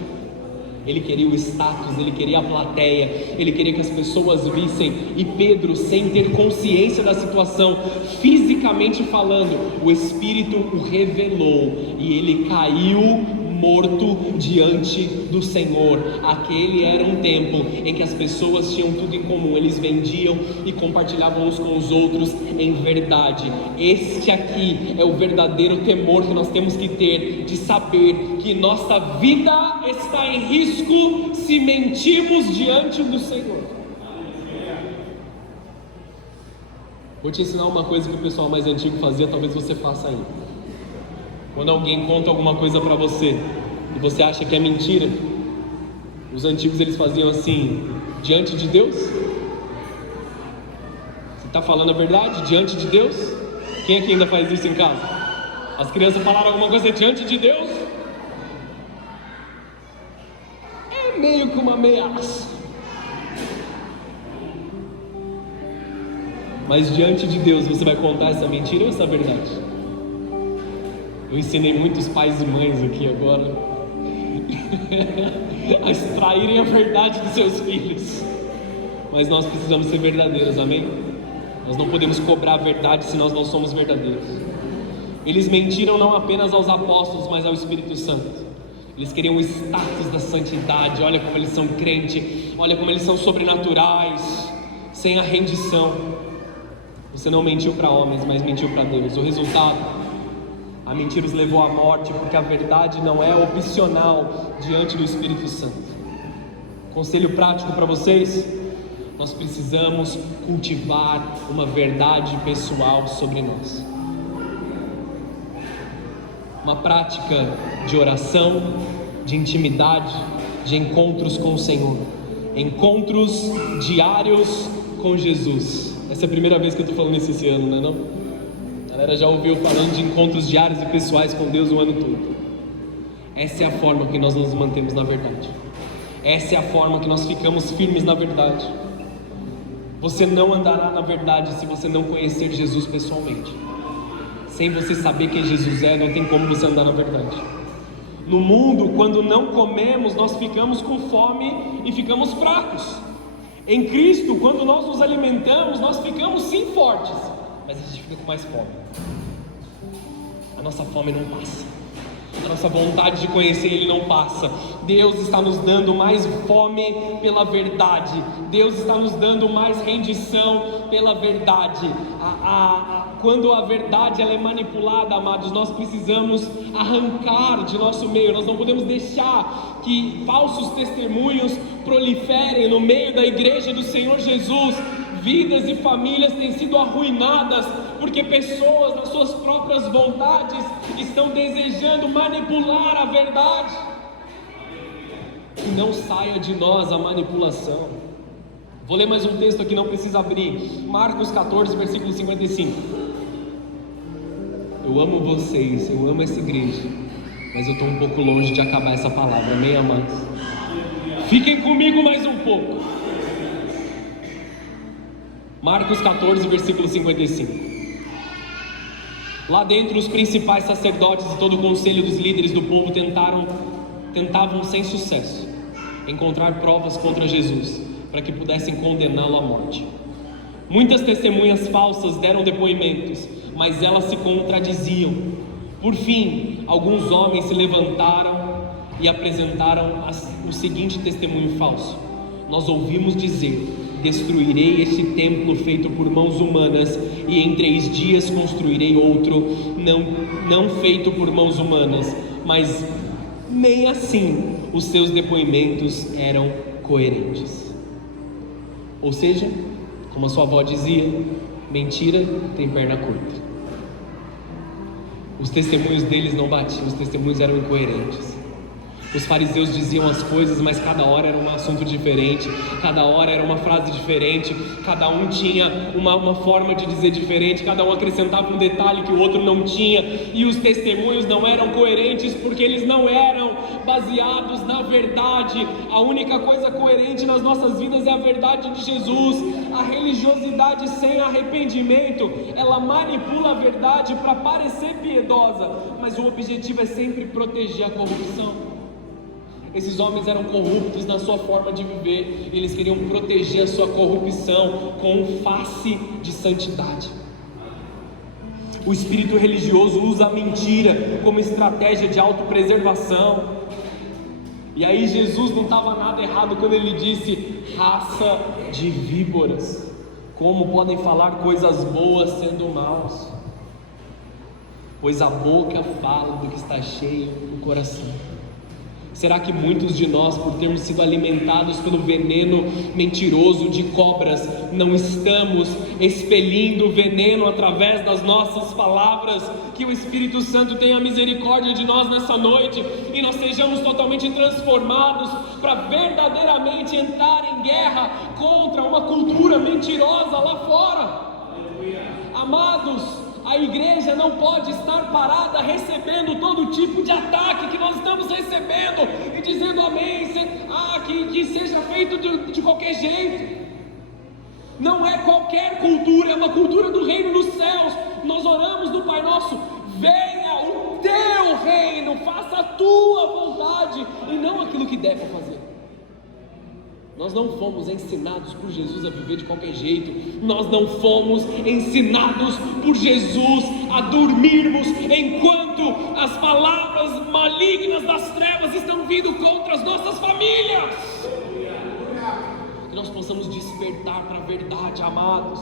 Ele queria o status, ele queria a plateia, ele queria que as pessoas vissem. E Pedro, sem ter consciência da situação, fisicamente falando, o Espírito o revelou e ele caiu morto diante do Senhor. Aquele era um tempo em que as pessoas tinham tudo em comum, eles vendiam e compartilhavam uns com os outros em verdade. Este aqui é o verdadeiro temor que nós temos que ter, de saber que nossa vida está em risco se mentimos diante do Senhor. Vou te ensinar uma coisa que o pessoal mais antigo fazia, talvez você faça ainda. Quando alguém conta alguma coisa para você e você acha que é mentira, os antigos eles faziam assim: diante de Deus, você está falando a verdade diante de Deus? Quem aqui ainda faz isso em casa? As crianças falaram alguma coisa diante de Deus? É meio que uma ameaça. Mas diante de Deus você vai contar essa mentira ou essa verdade? Eu ensinei muitos pais e mães aqui agora a extraírem a verdade dos seus filhos. Mas nós precisamos ser verdadeiros, amém? Nós não podemos cobrar a verdade se nós não somos verdadeiros. Eles mentiram não apenas aos apóstolos, mas ao Espírito Santo. Eles queriam o status da santidade. Olha como eles são crentes, olha como eles são sobrenaturais, sem a rendição. Você não mentiu para homens, mas mentiu para Deus. O resultado, a mentira os levou à morte, porque a verdade não é opcional diante do Espírito Santo. Conselho prático para vocês: nós precisamos cultivar uma verdade pessoal sobre nós. Uma prática de oração, de intimidade, de encontros com o Senhor. Encontros diários com Jesus. Essa é a primeira vez que eu estou falando isso esse ano, não é não? A galera já ouviu falando de encontros diários e pessoais com Deus o ano todo. Essa é a forma que nós nos mantemos na verdade. Essa é a forma que nós ficamos firmes na verdade. Você não andará na verdade se você não conhecer Jesus pessoalmente. Sem você saber quem Jesus é, não tem como você andar na verdade. No mundo, quando não comemos, nós ficamos com fome e ficamos fracos. Em Cristo, quando nós nos alimentamos, nós ficamos sim fortes, mas a gente fica com mais fome. A nossa fome não passa, a nossa vontade de conhecer Ele não passa. Deus está nos dando mais fome pela verdade. Deus está nos dando mais rendição pela verdade. Quando a verdade ela é manipulada, amados, nós precisamos arrancar de nosso meio. Nós não podemos deixar que falsos testemunhos proliferem no meio da igreja do Senhor Jesus. Vidas e famílias têm sido arruinadas porque pessoas, nas suas próprias vontades, estão desejando manipular a verdade. Que não saia de nós a manipulação. Vou ler mais um texto aqui, não precisa abrir. Marcos 14, versículo 55. Eu amo vocês, eu amo essa igreja, mas eu estou um pouco longe de acabar essa palavra, amém, amados? Fiquem comigo mais um pouco. Marcos 14, versículo 55. Lá dentro, os principais sacerdotes e todo o conselho dos líderes do povo tentavam sem sucesso encontrar provas contra Jesus, para que pudessem condená-lo à morte. Muitas testemunhas falsas deram depoimentos, mas elas se contradiziam. Por fim, alguns homens se levantaram e apresentaram o seguinte testemunho falso: nós ouvimos dizer: destruirei este templo feito por mãos humanas, e em 3 dias construirei outro, não feito por mãos humanas. Mas nem assim os seus depoimentos eram coerentes. Ou seja, como a sua avó dizia, mentira tem perna curta. Os testemunhos deles não batiam, os testemunhos eram incoerentes. Os fariseus diziam as coisas, mas cada hora era um assunto diferente, cada hora era uma frase diferente, cada um tinha uma forma de dizer diferente, cada um acrescentava um detalhe que o outro não tinha, e os testemunhos não eram coerentes porque eles não eram baseados na verdade. A única coisa coerente nas nossas vidas é a verdade de Jesus. A religiosidade sem arrependimento, ela manipula a verdade para parecer piedosa, mas o objetivo é sempre proteger a corrupção. Esses homens eram corruptos na sua forma de viver, eles queriam proteger a sua corrupção com face de santidade. O espírito religioso usa a mentira como estratégia de autopreservação. E aí Jesus não estava nada errado quando ele disse: raça de víboras, como podem falar coisas boas sendo maus? Pois a boca fala do que está cheio o coração. Será que muitos de nós, por termos sido alimentados pelo veneno mentiroso de cobras, não estamos expelindo veneno através das nossas palavras? Que o Espírito Santo tenha misericórdia de nós nessa noite e nós sejamos totalmente transformados para verdadeiramente entrar em guerra contra uma cultura mentirosa lá fora. Amados, a igreja não pode estar parada recebendo todo tipo de ataque que nós estamos recebendo e dizendo amém, que seja feito de qualquer jeito. Não é qualquer cultura, é uma cultura do reino dos céus. Nós oramos no Pai Nosso: venha o teu reino, faça a tua vontade e não aquilo que deve fazer. Nós não fomos ensinados por Jesus a viver de qualquer jeito. Nós não fomos ensinados por Jesus a dormirmos enquanto as palavras malignas das trevas estão vindo contra as nossas famílias. Que nós possamos despertar para a verdade, amados.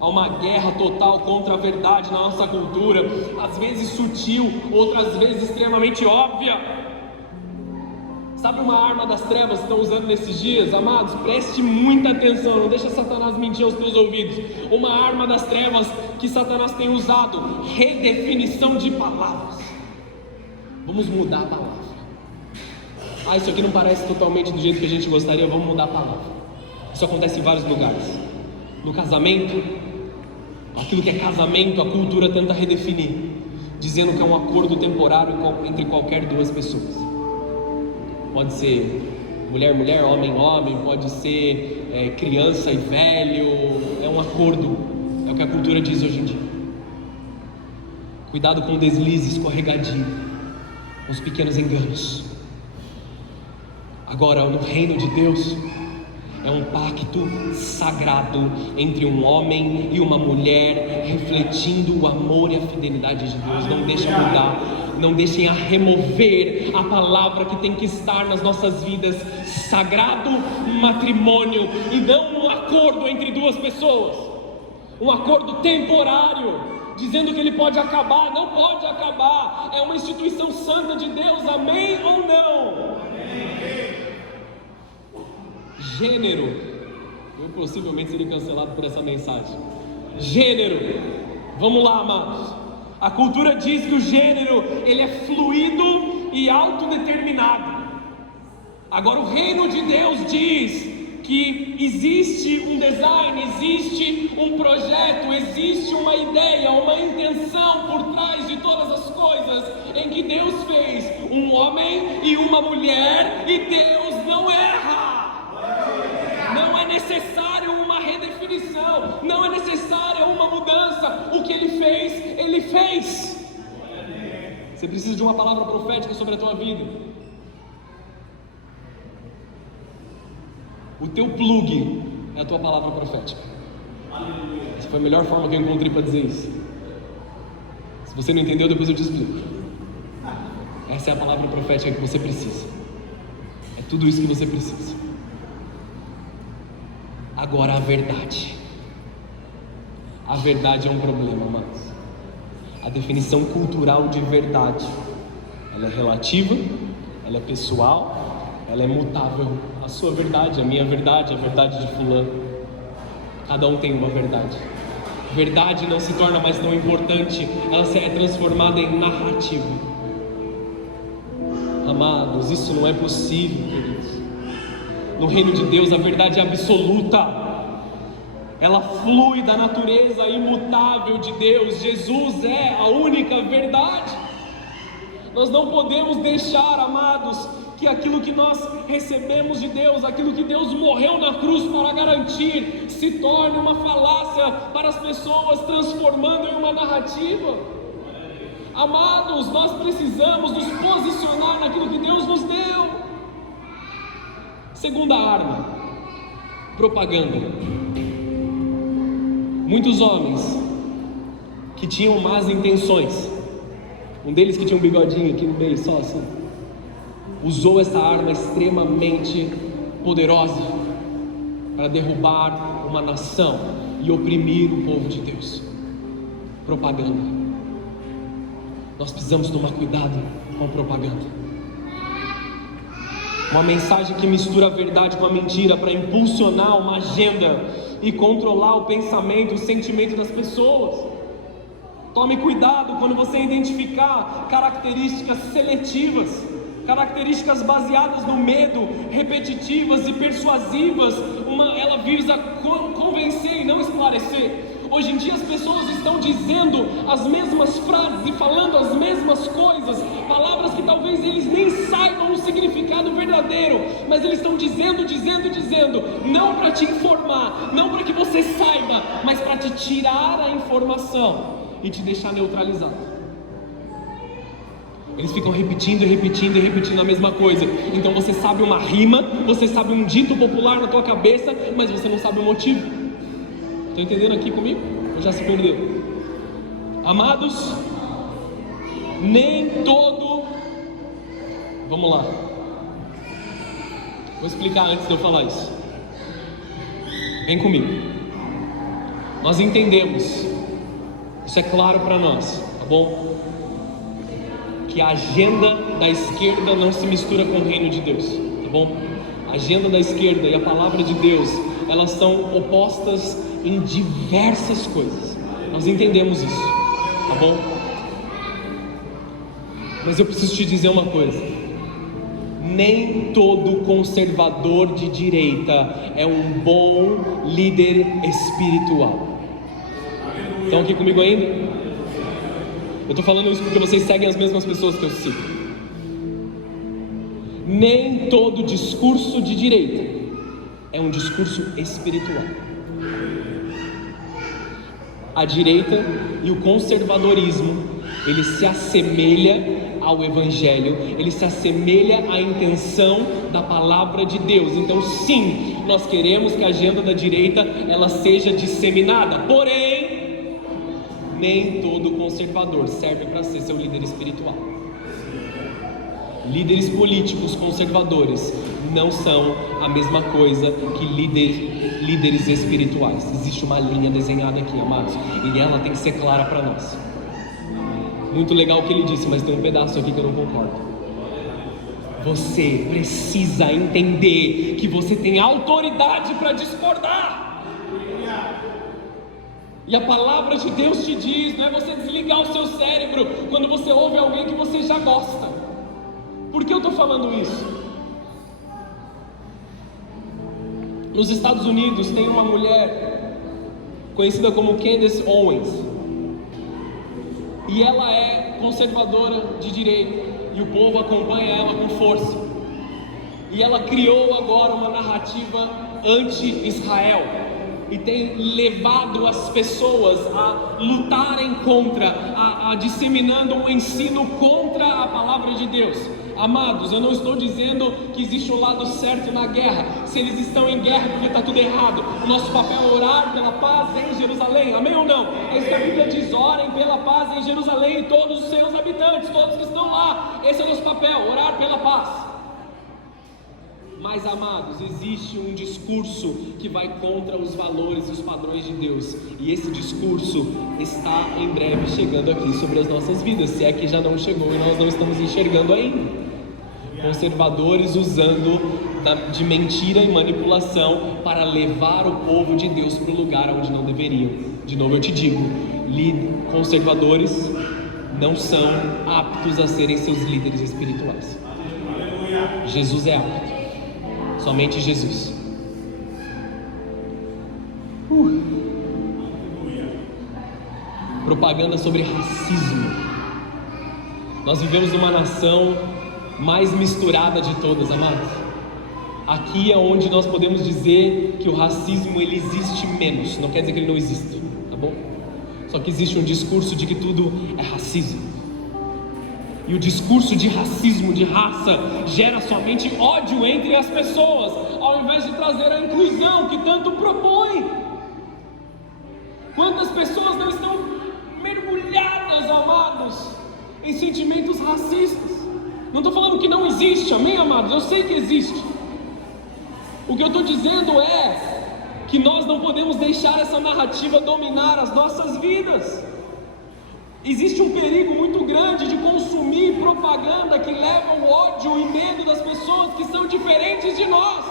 Há uma guerra total contra a verdade na nossa cultura, às vezes sutil, outras vezes extremamente óbvia. Sabe uma arma das trevas que estão usando nesses dias? Amados, preste muita atenção, não deixa Satanás mentir aos teus ouvidos. Uma arma das trevas que Satanás tem usado: redefinição de palavras. Vamos mudar a palavra. Isso aqui não parece totalmente do jeito que a gente gostaria, vamos mudar a palavra. Isso acontece em vários lugares. No casamento, aquilo que é casamento, a cultura tenta redefinir, dizendo que é um acordo temporário entre qualquer duas pessoas. Pode ser mulher, homem, pode ser criança e velho, é um acordo, é o que a cultura diz hoje em dia. Cuidado com o deslize escorregadio, com os pequenos enganos. Agora, no reino de Deus, é um pacto sagrado entre um homem e uma mulher, refletindo o amor e a fidelidade de Deus. Não deixem mudar, não deixem a remover a palavra que tem que estar nas nossas vidas: sagrado matrimônio, e não um acordo entre duas pessoas, um acordo temporário, dizendo que ele pode acabar. Não pode acabar, é uma instituição santa de Deus, amém ou não? Amém. Gênero, eu possivelmente seria cancelado por essa mensagem. Gênero, vamos lá, amados. A cultura diz que o gênero, ele é fluido e autodeterminado. Agora o reino de Deus diz que existe um design, existe um projeto, existe uma ideia, uma intenção por trás de todas as coisas, em que Deus fez um homem e uma mulher, e Deus não erra. Não é necessário uma redefinição, não é necessária uma mudança. O que ele fez, ele fez. Você precisa de uma palavra profética sobre a tua vida. O teu plug é a tua palavra profética. Essa foi a melhor forma que eu encontrei para dizer isso. Se você não entendeu, depois eu te explico. Essa é a palavra profética que você precisa. É tudo isso que você precisa. Agora a verdade. A verdade é um problema, amados. A definição cultural de verdade, ela é relativa, ela é pessoal, ela é mutável. A sua verdade, a minha verdade, a verdade de fulano. Cada um tem uma verdade. Verdade não se torna mais tão importante, ela é transformada em narrativa. Amados, isso não é possível, queridos. No reino de Deus a verdade é absoluta. Ela flui da natureza imutável de Deus. Jesus é a única verdade. Nós não podemos deixar, amados, que aquilo que nós recebemos de Deus, aquilo que Deus morreu na cruz para garantir, se torne uma falácia para as pessoas, transformando em uma narrativa. Amados, nós precisamos nos posicionar naquilo que Deus nos deu. Segunda arma, propaganda. Muitos homens que tinham más intenções. Um deles que tinha um bigodinho aqui no meio, só assim, usou essa arma extremamente poderosa para derrubar uma nação e oprimir o povo de Deus. Propaganda. Nós precisamos tomar cuidado com a propaganda. Uma mensagem que mistura a verdade com a mentira para impulsionar uma agenda e controlar o pensamento, o sentimento das pessoas. Tome cuidado quando você identificar características seletivas, características baseadas no medo, repetitivas e persuasivas. Ela visa convencer e não esclarecer. Hoje em dia as pessoas estão dizendo as mesmas frases e falando as mesmas coisas, palavras que talvez eles nem saibam o significado verdadeiro, mas eles estão dizendo, não para te informar, não para que você saiba, mas para te tirar a informação e te deixar neutralizado. Eles ficam repetindo a mesma coisa. Então você sabe uma rima, você sabe um dito popular na tua cabeça, mas você não sabe o motivo. Estão entendendo aqui comigo? Ou já se perdeu? Amados, nem todo... Vamos lá. Vou explicar antes de eu falar isso. Vem comigo. Nós entendemos, isso é claro para nós, tá bom? Que a agenda da esquerda não se mistura com o reino de Deus, tá bom? A agenda da esquerda e a palavra de Deus, elas são opostas em diversas coisas. Nós entendemos isso, tá bom? Mas eu preciso te dizer uma coisa: nem todo conservador de direita é um bom líder espiritual. Estão aqui comigo ainda? Eu estou falando isso porque vocês seguem as mesmas pessoas que eu sigo. Nem todo discurso de direita é um discurso espiritual. A direita e o conservadorismo, ele se assemelha ao Evangelho, ele se assemelha à intenção da palavra de Deus. Então sim, nós queremos que a agenda da direita ela seja disseminada, porém nem todo conservador serve para ser seu líder espiritual. Líderes políticos conservadores não são a mesma coisa que líderes espirituais. Existe uma linha desenhada aqui, amados, e ela tem que ser clara para nós. Muito legal o que ele disse, mas tem um pedaço aqui que eu não concordo. Você precisa entender que você tem autoridade para discordar. E a palavra de Deus te diz, não é você desligar o seu cérebro quando você ouve alguém que você já gosta. Por que eu estou falando isso? Nos Estados Unidos tem uma mulher conhecida como Candace Owens, e ela é conservadora de direita, e o povo acompanha ela com força, e ela criou agora uma narrativa anti-Israel, e tem levado as pessoas a lutarem contra, a disseminando um ensino contra a palavra de Deus. Amados, eu não estou dizendo que existe um lado certo na guerra. Se eles estão em guerra, porque está tudo errado. O nosso papel é orar pela paz em Jerusalém, amém ou não? É isso que a Bíblia diz: orem pela paz em Jerusalém e todos os seus habitantes, todos que estão lá. Esse é o nosso papel, orar pela paz. Mas, amados, existe um discurso que vai contra os valores e os padrões de Deus, e esse discurso está em breve chegando aqui sobre as nossas vidas, se é que já não chegou e nós não estamos enxergando ainda. Conservadores usando de mentira e manipulação para levar o povo de Deus para o lugar onde não deveriam. De novo eu te digo, conservadores não são aptos a serem seus líderes espirituais. Jesus é apto, somente Jesus. Propaganda sobre racismo. Nós vivemos numa nação mais misturada de todas, amados. Aqui é onde nós podemos dizer que o racismo ele existe menos. Não quer dizer que ele não existe, tá bom? Só que existe um discurso de que tudo é racismo. E o discurso de racismo, de raça, gera somente ódio entre as pessoas, ao invés de trazer a inclusão que tanto propõe. Quantas pessoas não estão mergulhadas em sentimentos racistas. Não estou falando que não existe, amém, amados? Eu sei que existe. O que eu estou dizendo é que nós não podemos deixar essa narrativa dominar as nossas vidas. Existe um perigo muito grande de consumir propaganda que leva o ódio e medo das pessoas que são diferentes de nós.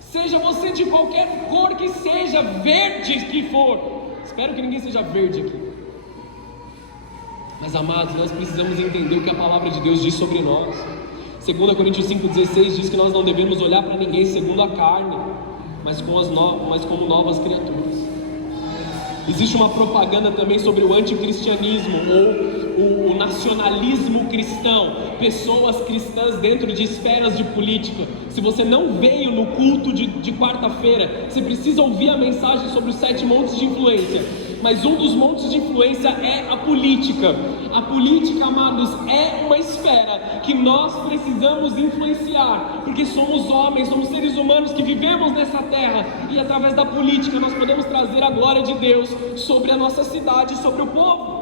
Seja você de qualquer cor que seja, verde que for. Espero que ninguém seja verde aqui. Mas amados, nós precisamos entender o que a palavra de Deus diz sobre nós. 2 Coríntios 5,16 diz que nós não devemos olhar para ninguém segundo a carne, mas como novas criaturas. Existe uma propaganda também sobre o anticristianismo ou o nacionalismo cristão, pessoas cristãs dentro de esferas de política. Se você não veio no culto de quarta-feira, você precisa ouvir a mensagem sobre os 7 montes de influência. Mas um dos montes de influência é a política. A política, amados, é uma esfera que nós precisamos influenciar, porque somos homens, somos seres humanos que vivemos nessa terra, e através da política nós podemos trazer a glória de Deus sobre a nossa cidade, sobre o povo.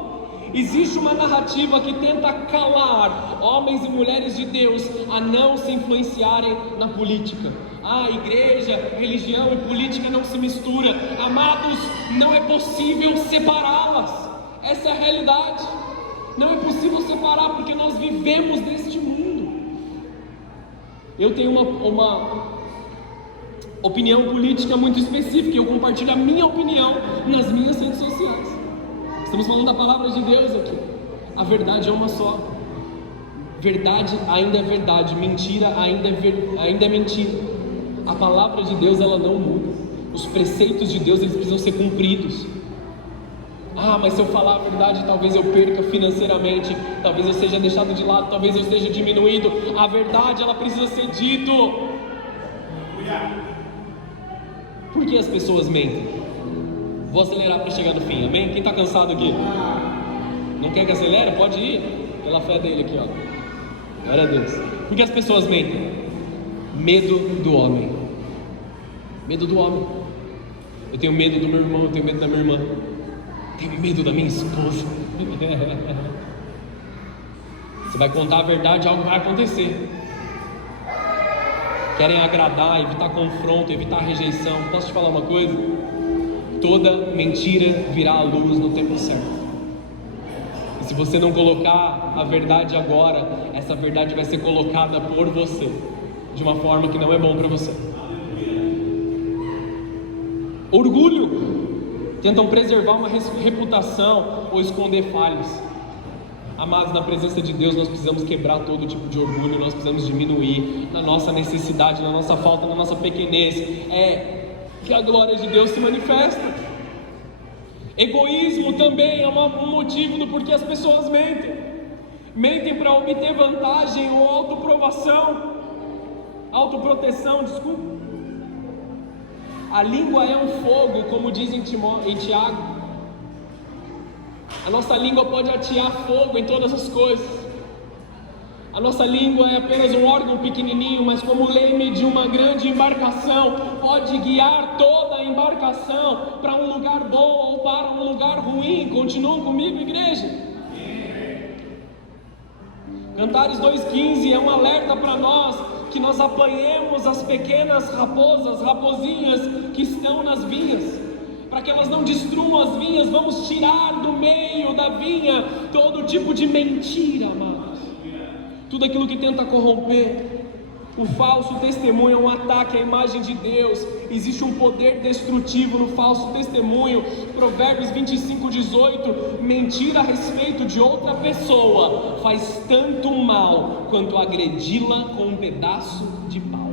Existe uma narrativa que tenta calar homens e mulheres de Deus a não se influenciarem na política. Igreja, religião e política não se misturam. Amados, não é possível separá-las. Essa é a realidade. Não é possível separar, porque nós vivemos neste mundo. Eu tenho uma opinião política muito específica, eu compartilho a minha opinião nas minhas redes sociais. Estamos falando da palavra de Deus aqui. A verdade é uma só. Verdade ainda é verdade, mentira ainda é mentira. A palavra de Deus, ela não muda. Os preceitos de Deus, eles precisam ser cumpridos. Mas se eu falar a verdade, talvez eu perca financeiramente, talvez eu seja deixado de lado, talvez eu seja diminuído. A verdade, ela precisa ser dito. Por que as pessoas mentem? Vou acelerar para chegar no fim, amém? Quem está cansado aqui? Não quer que acelere? Pode ir, pela fé dele aqui, ó. Glória a Deus. Por que as pessoas mentem? Medo do homem. Medo do homem. Eu tenho medo do meu irmão, eu tenho medo da minha irmã, tenho medo da minha esposa. Você vai contar a verdade, algo vai acontecer. Querem agradar, evitar confronto, evitar rejeição. Posso te falar uma coisa? Toda mentira virá à luz no tempo certo. E se você não colocar a verdade agora, essa verdade vai ser colocada por você de uma forma que não é bom para você. Orgulho. Tentam preservar uma reputação ou esconder falhas. Amados, na presença de Deus nós precisamos quebrar todo tipo de orgulho, nós precisamos diminuir na nossa necessidade, na nossa falta, na nossa pequenez. Que a glória de Deus se manifesta. Egoísmo também é um motivo do porquê as pessoas mentem. Mentem para obter vantagem ou autoproteção, desculpa. A língua é um fogo, como diz em Tiago. A nossa língua pode atear fogo em todas as coisas. A nossa língua é apenas um órgão pequenininho, mas como leme de uma grande embarcação, pode guiar toda a embarcação para um lugar bom ou para um lugar ruim. Continuam comigo, igreja? Cantares 2,15 é um alerta para nós, que nós apanhemos as pequenas raposinhas que estão nas vinhas, para que elas não destruam as vinhas. Vamos tirar do meio da vinha todo tipo de mentira, amados. Tudo aquilo que tenta corromper. O falso testemunho é um ataque à imagem de Deus. Existe um poder destrutivo no falso testemunho. Provérbios 25:18. Mentir a respeito de outra pessoa faz tanto mal quanto agredi-la com um pedaço de pau.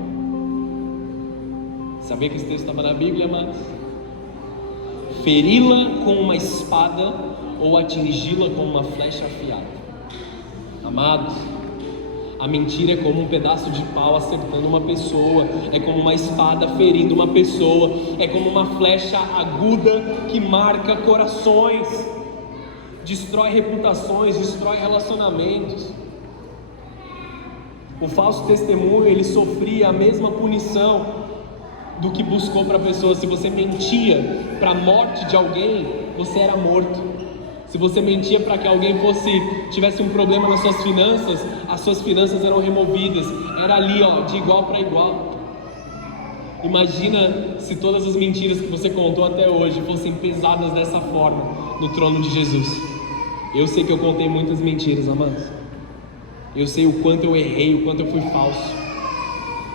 Sabia que esse texto estava na Bíblia, amados? Feri-la com uma espada ou atingi-la com uma flecha afiada. Amados, a mentira é como um pedaço de pau acertando uma pessoa, é como uma espada ferindo uma pessoa, é como uma flecha aguda que marca corações, destrói reputações, destrói relacionamentos. O falso testemunho, ele sofria a mesma punição do que buscou para a pessoa. Se você mentia para a morte de alguém, você era morto. Se você mentia para que alguém tivesse um problema nas suas finanças, as suas finanças eram removidas. Era ali, de igual para igual. Imagina se todas as mentiras que você contou até hoje fossem pesadas dessa forma no trono de Jesus. Eu sei que eu contei muitas mentiras, amados. Eu sei o quanto eu errei, o quanto eu fui falso.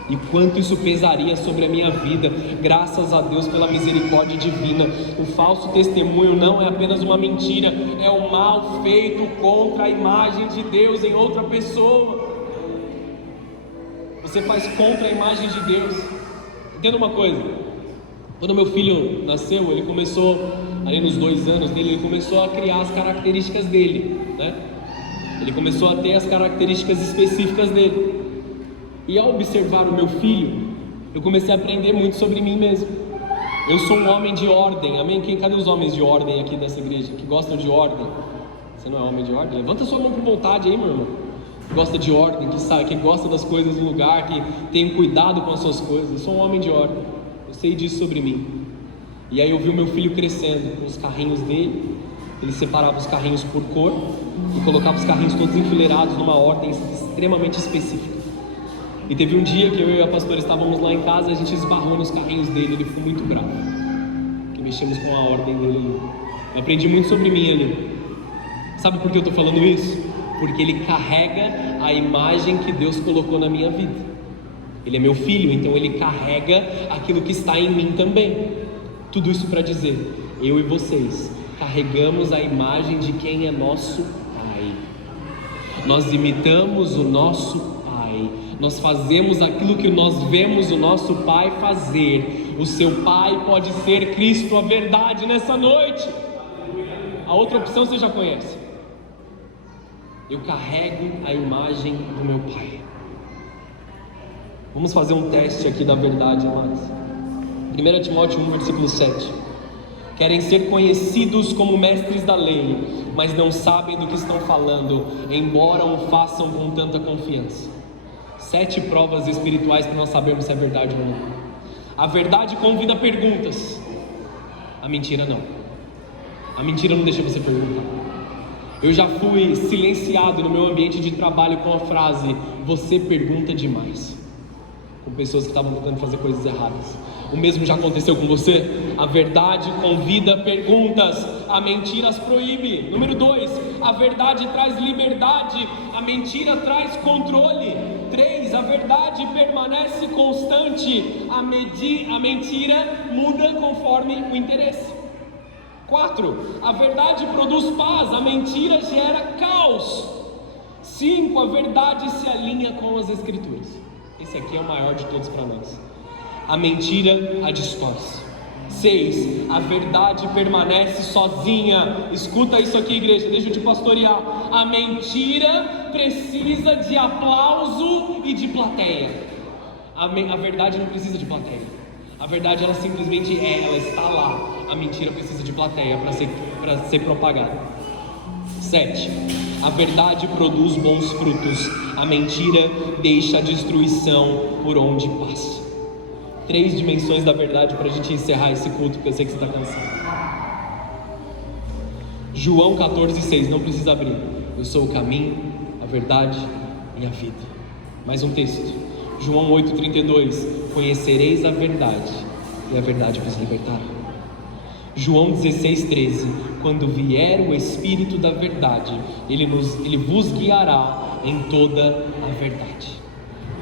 E quanto isso pesaria sobre a minha vida. Graças a Deus pela misericórdia divina. O falso testemunho não é apenas uma mentira, é um mal feito contra a imagem de Deus em outra pessoa. Você faz contra a imagem de Deus. Entenda uma coisa: quando meu filho nasceu, ele começou, ali nos 2 anos dele, ele começou a criar as características dele, né? Ele começou a ter as características específicas dele. E ao observar o meu filho, eu comecei a aprender muito sobre mim mesmo. Eu sou um homem de ordem, amém? Cadê os homens de ordem aqui dessa igreja, que gostam de ordem? Você não é homem de ordem? Levanta sua mão com vontade aí, meu irmão. Que gosta de ordem, que sabe, que gosta das coisas no lugar, que tem cuidado com as suas coisas. Eu sou um homem de ordem, eu sei disso sobre mim. E aí eu vi o meu filho crescendo com os carrinhos dele. Ele separava os carrinhos por cor e colocava os carrinhos todos enfileirados numa ordem extremamente específica. E teve um dia que eu e a pastora estávamos lá em casa, a gente esbarrou nos carrinhos dele, ele ficou muito bravo, que mexemos com a ordem dele. Eu aprendi muito sobre mim ali. Sabe por que eu estou falando isso? Porque ele carrega a imagem que Deus colocou na minha vida. Ele é meu filho, então ele carrega aquilo que está em mim também. Tudo isso para dizer, eu e vocês carregamos a imagem de quem é nosso Pai. Nós imitamos o nosso Pai. Nós fazemos aquilo que nós vemos o nosso Pai fazer. O seu Pai pode ser Cristo, a verdade, nessa noite. A outra opção você já conhece. Eu carrego a imagem do meu Pai. Vamos fazer um teste aqui da verdade, amados. 1 Timóteo 1, versículo 7. Querem ser conhecidos como mestres da lei, mas não sabem do que estão falando, embora o façam com tanta confiança. 7 provas espirituais para nós sabermos se é verdade ou não. A verdade convida a perguntas. A mentira não. A mentira não deixa você perguntar. Eu já fui silenciado no meu ambiente de trabalho com a frase: você pergunta demais. Com pessoas que estavam tentando fazer coisas erradas. O mesmo já aconteceu com você? A verdade convida perguntas, a mentira as proíbe. Número 2, a verdade traz liberdade, a mentira traz controle. 3, a verdade permanece constante, a mentira muda conforme o interesse. 4, a verdade produz paz, a mentira gera caos. 5, a verdade se alinha com as escrituras. Esse aqui é o maior de todos para nós. A mentira a distorce. 6, a verdade permanece sozinha. Escuta isso aqui, igreja, deixa eu te pastorear. A mentira precisa de aplauso e de plateia. A verdade não precisa de plateia. A verdade, ela simplesmente ela está lá. A mentira precisa de plateia para ser propagada. 7, a verdade produz bons frutos. A mentira deixa a destruição por onde passa. 3 dimensões da verdade para a gente encerrar esse culto, porque eu sei que você está cansado. João 14,6, não precisa abrir. Eu sou o caminho, a verdade e a vida. Mais um texto. João 8,32, conhecereis a verdade e a verdade vos libertará. João 16,13, quando vier o Espírito da verdade, ele vos guiará em toda a verdade.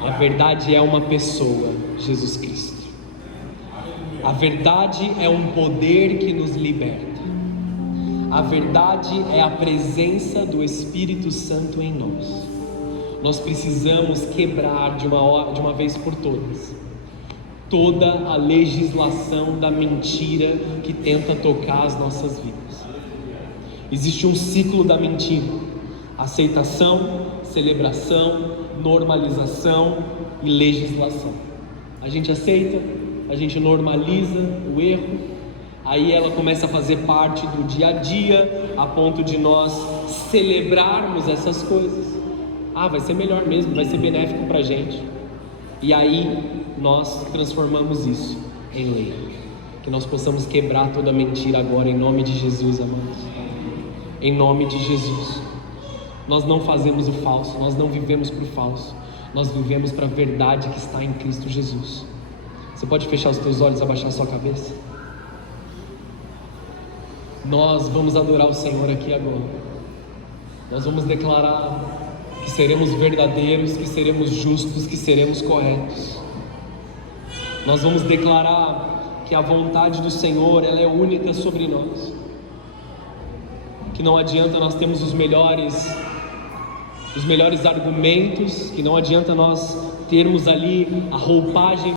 A verdade é uma pessoa, Jesus Cristo. A verdade é um poder que nos liberta. A verdade é a presença do Espírito Santo em nós. Nós precisamos quebrar de uma vez por todas toda a legislação da mentira que tenta tocar as nossas vidas. Existe um ciclo da mentira: aceitação, celebração, normalização e legislação. A gente aceita, a gente normaliza o erro, aí ela começa a fazer parte do dia a dia, a ponto de nós celebrarmos essas coisas. Vai ser melhor mesmo, vai ser benéfico pra gente. E aí nós transformamos isso em lei. Que nós possamos quebrar toda mentira agora, em nome de Jesus, amados. em nome de Jesus. Nós não fazemos o falso, nós não vivemos para o falso, nós vivemos para a verdade que está em Cristo Jesus. Você pode fechar os teus olhos, abaixar a sua cabeça? Nós vamos adorar o Senhor aqui agora. Nós vamos declarar que seremos verdadeiros, que seremos justos, que seremos corretos. Nós vamos declarar que a vontade do Senhor, ela é única sobre nós. Que não adianta nós termos os melhores argumentos, que não adianta nós termos ali a roupagem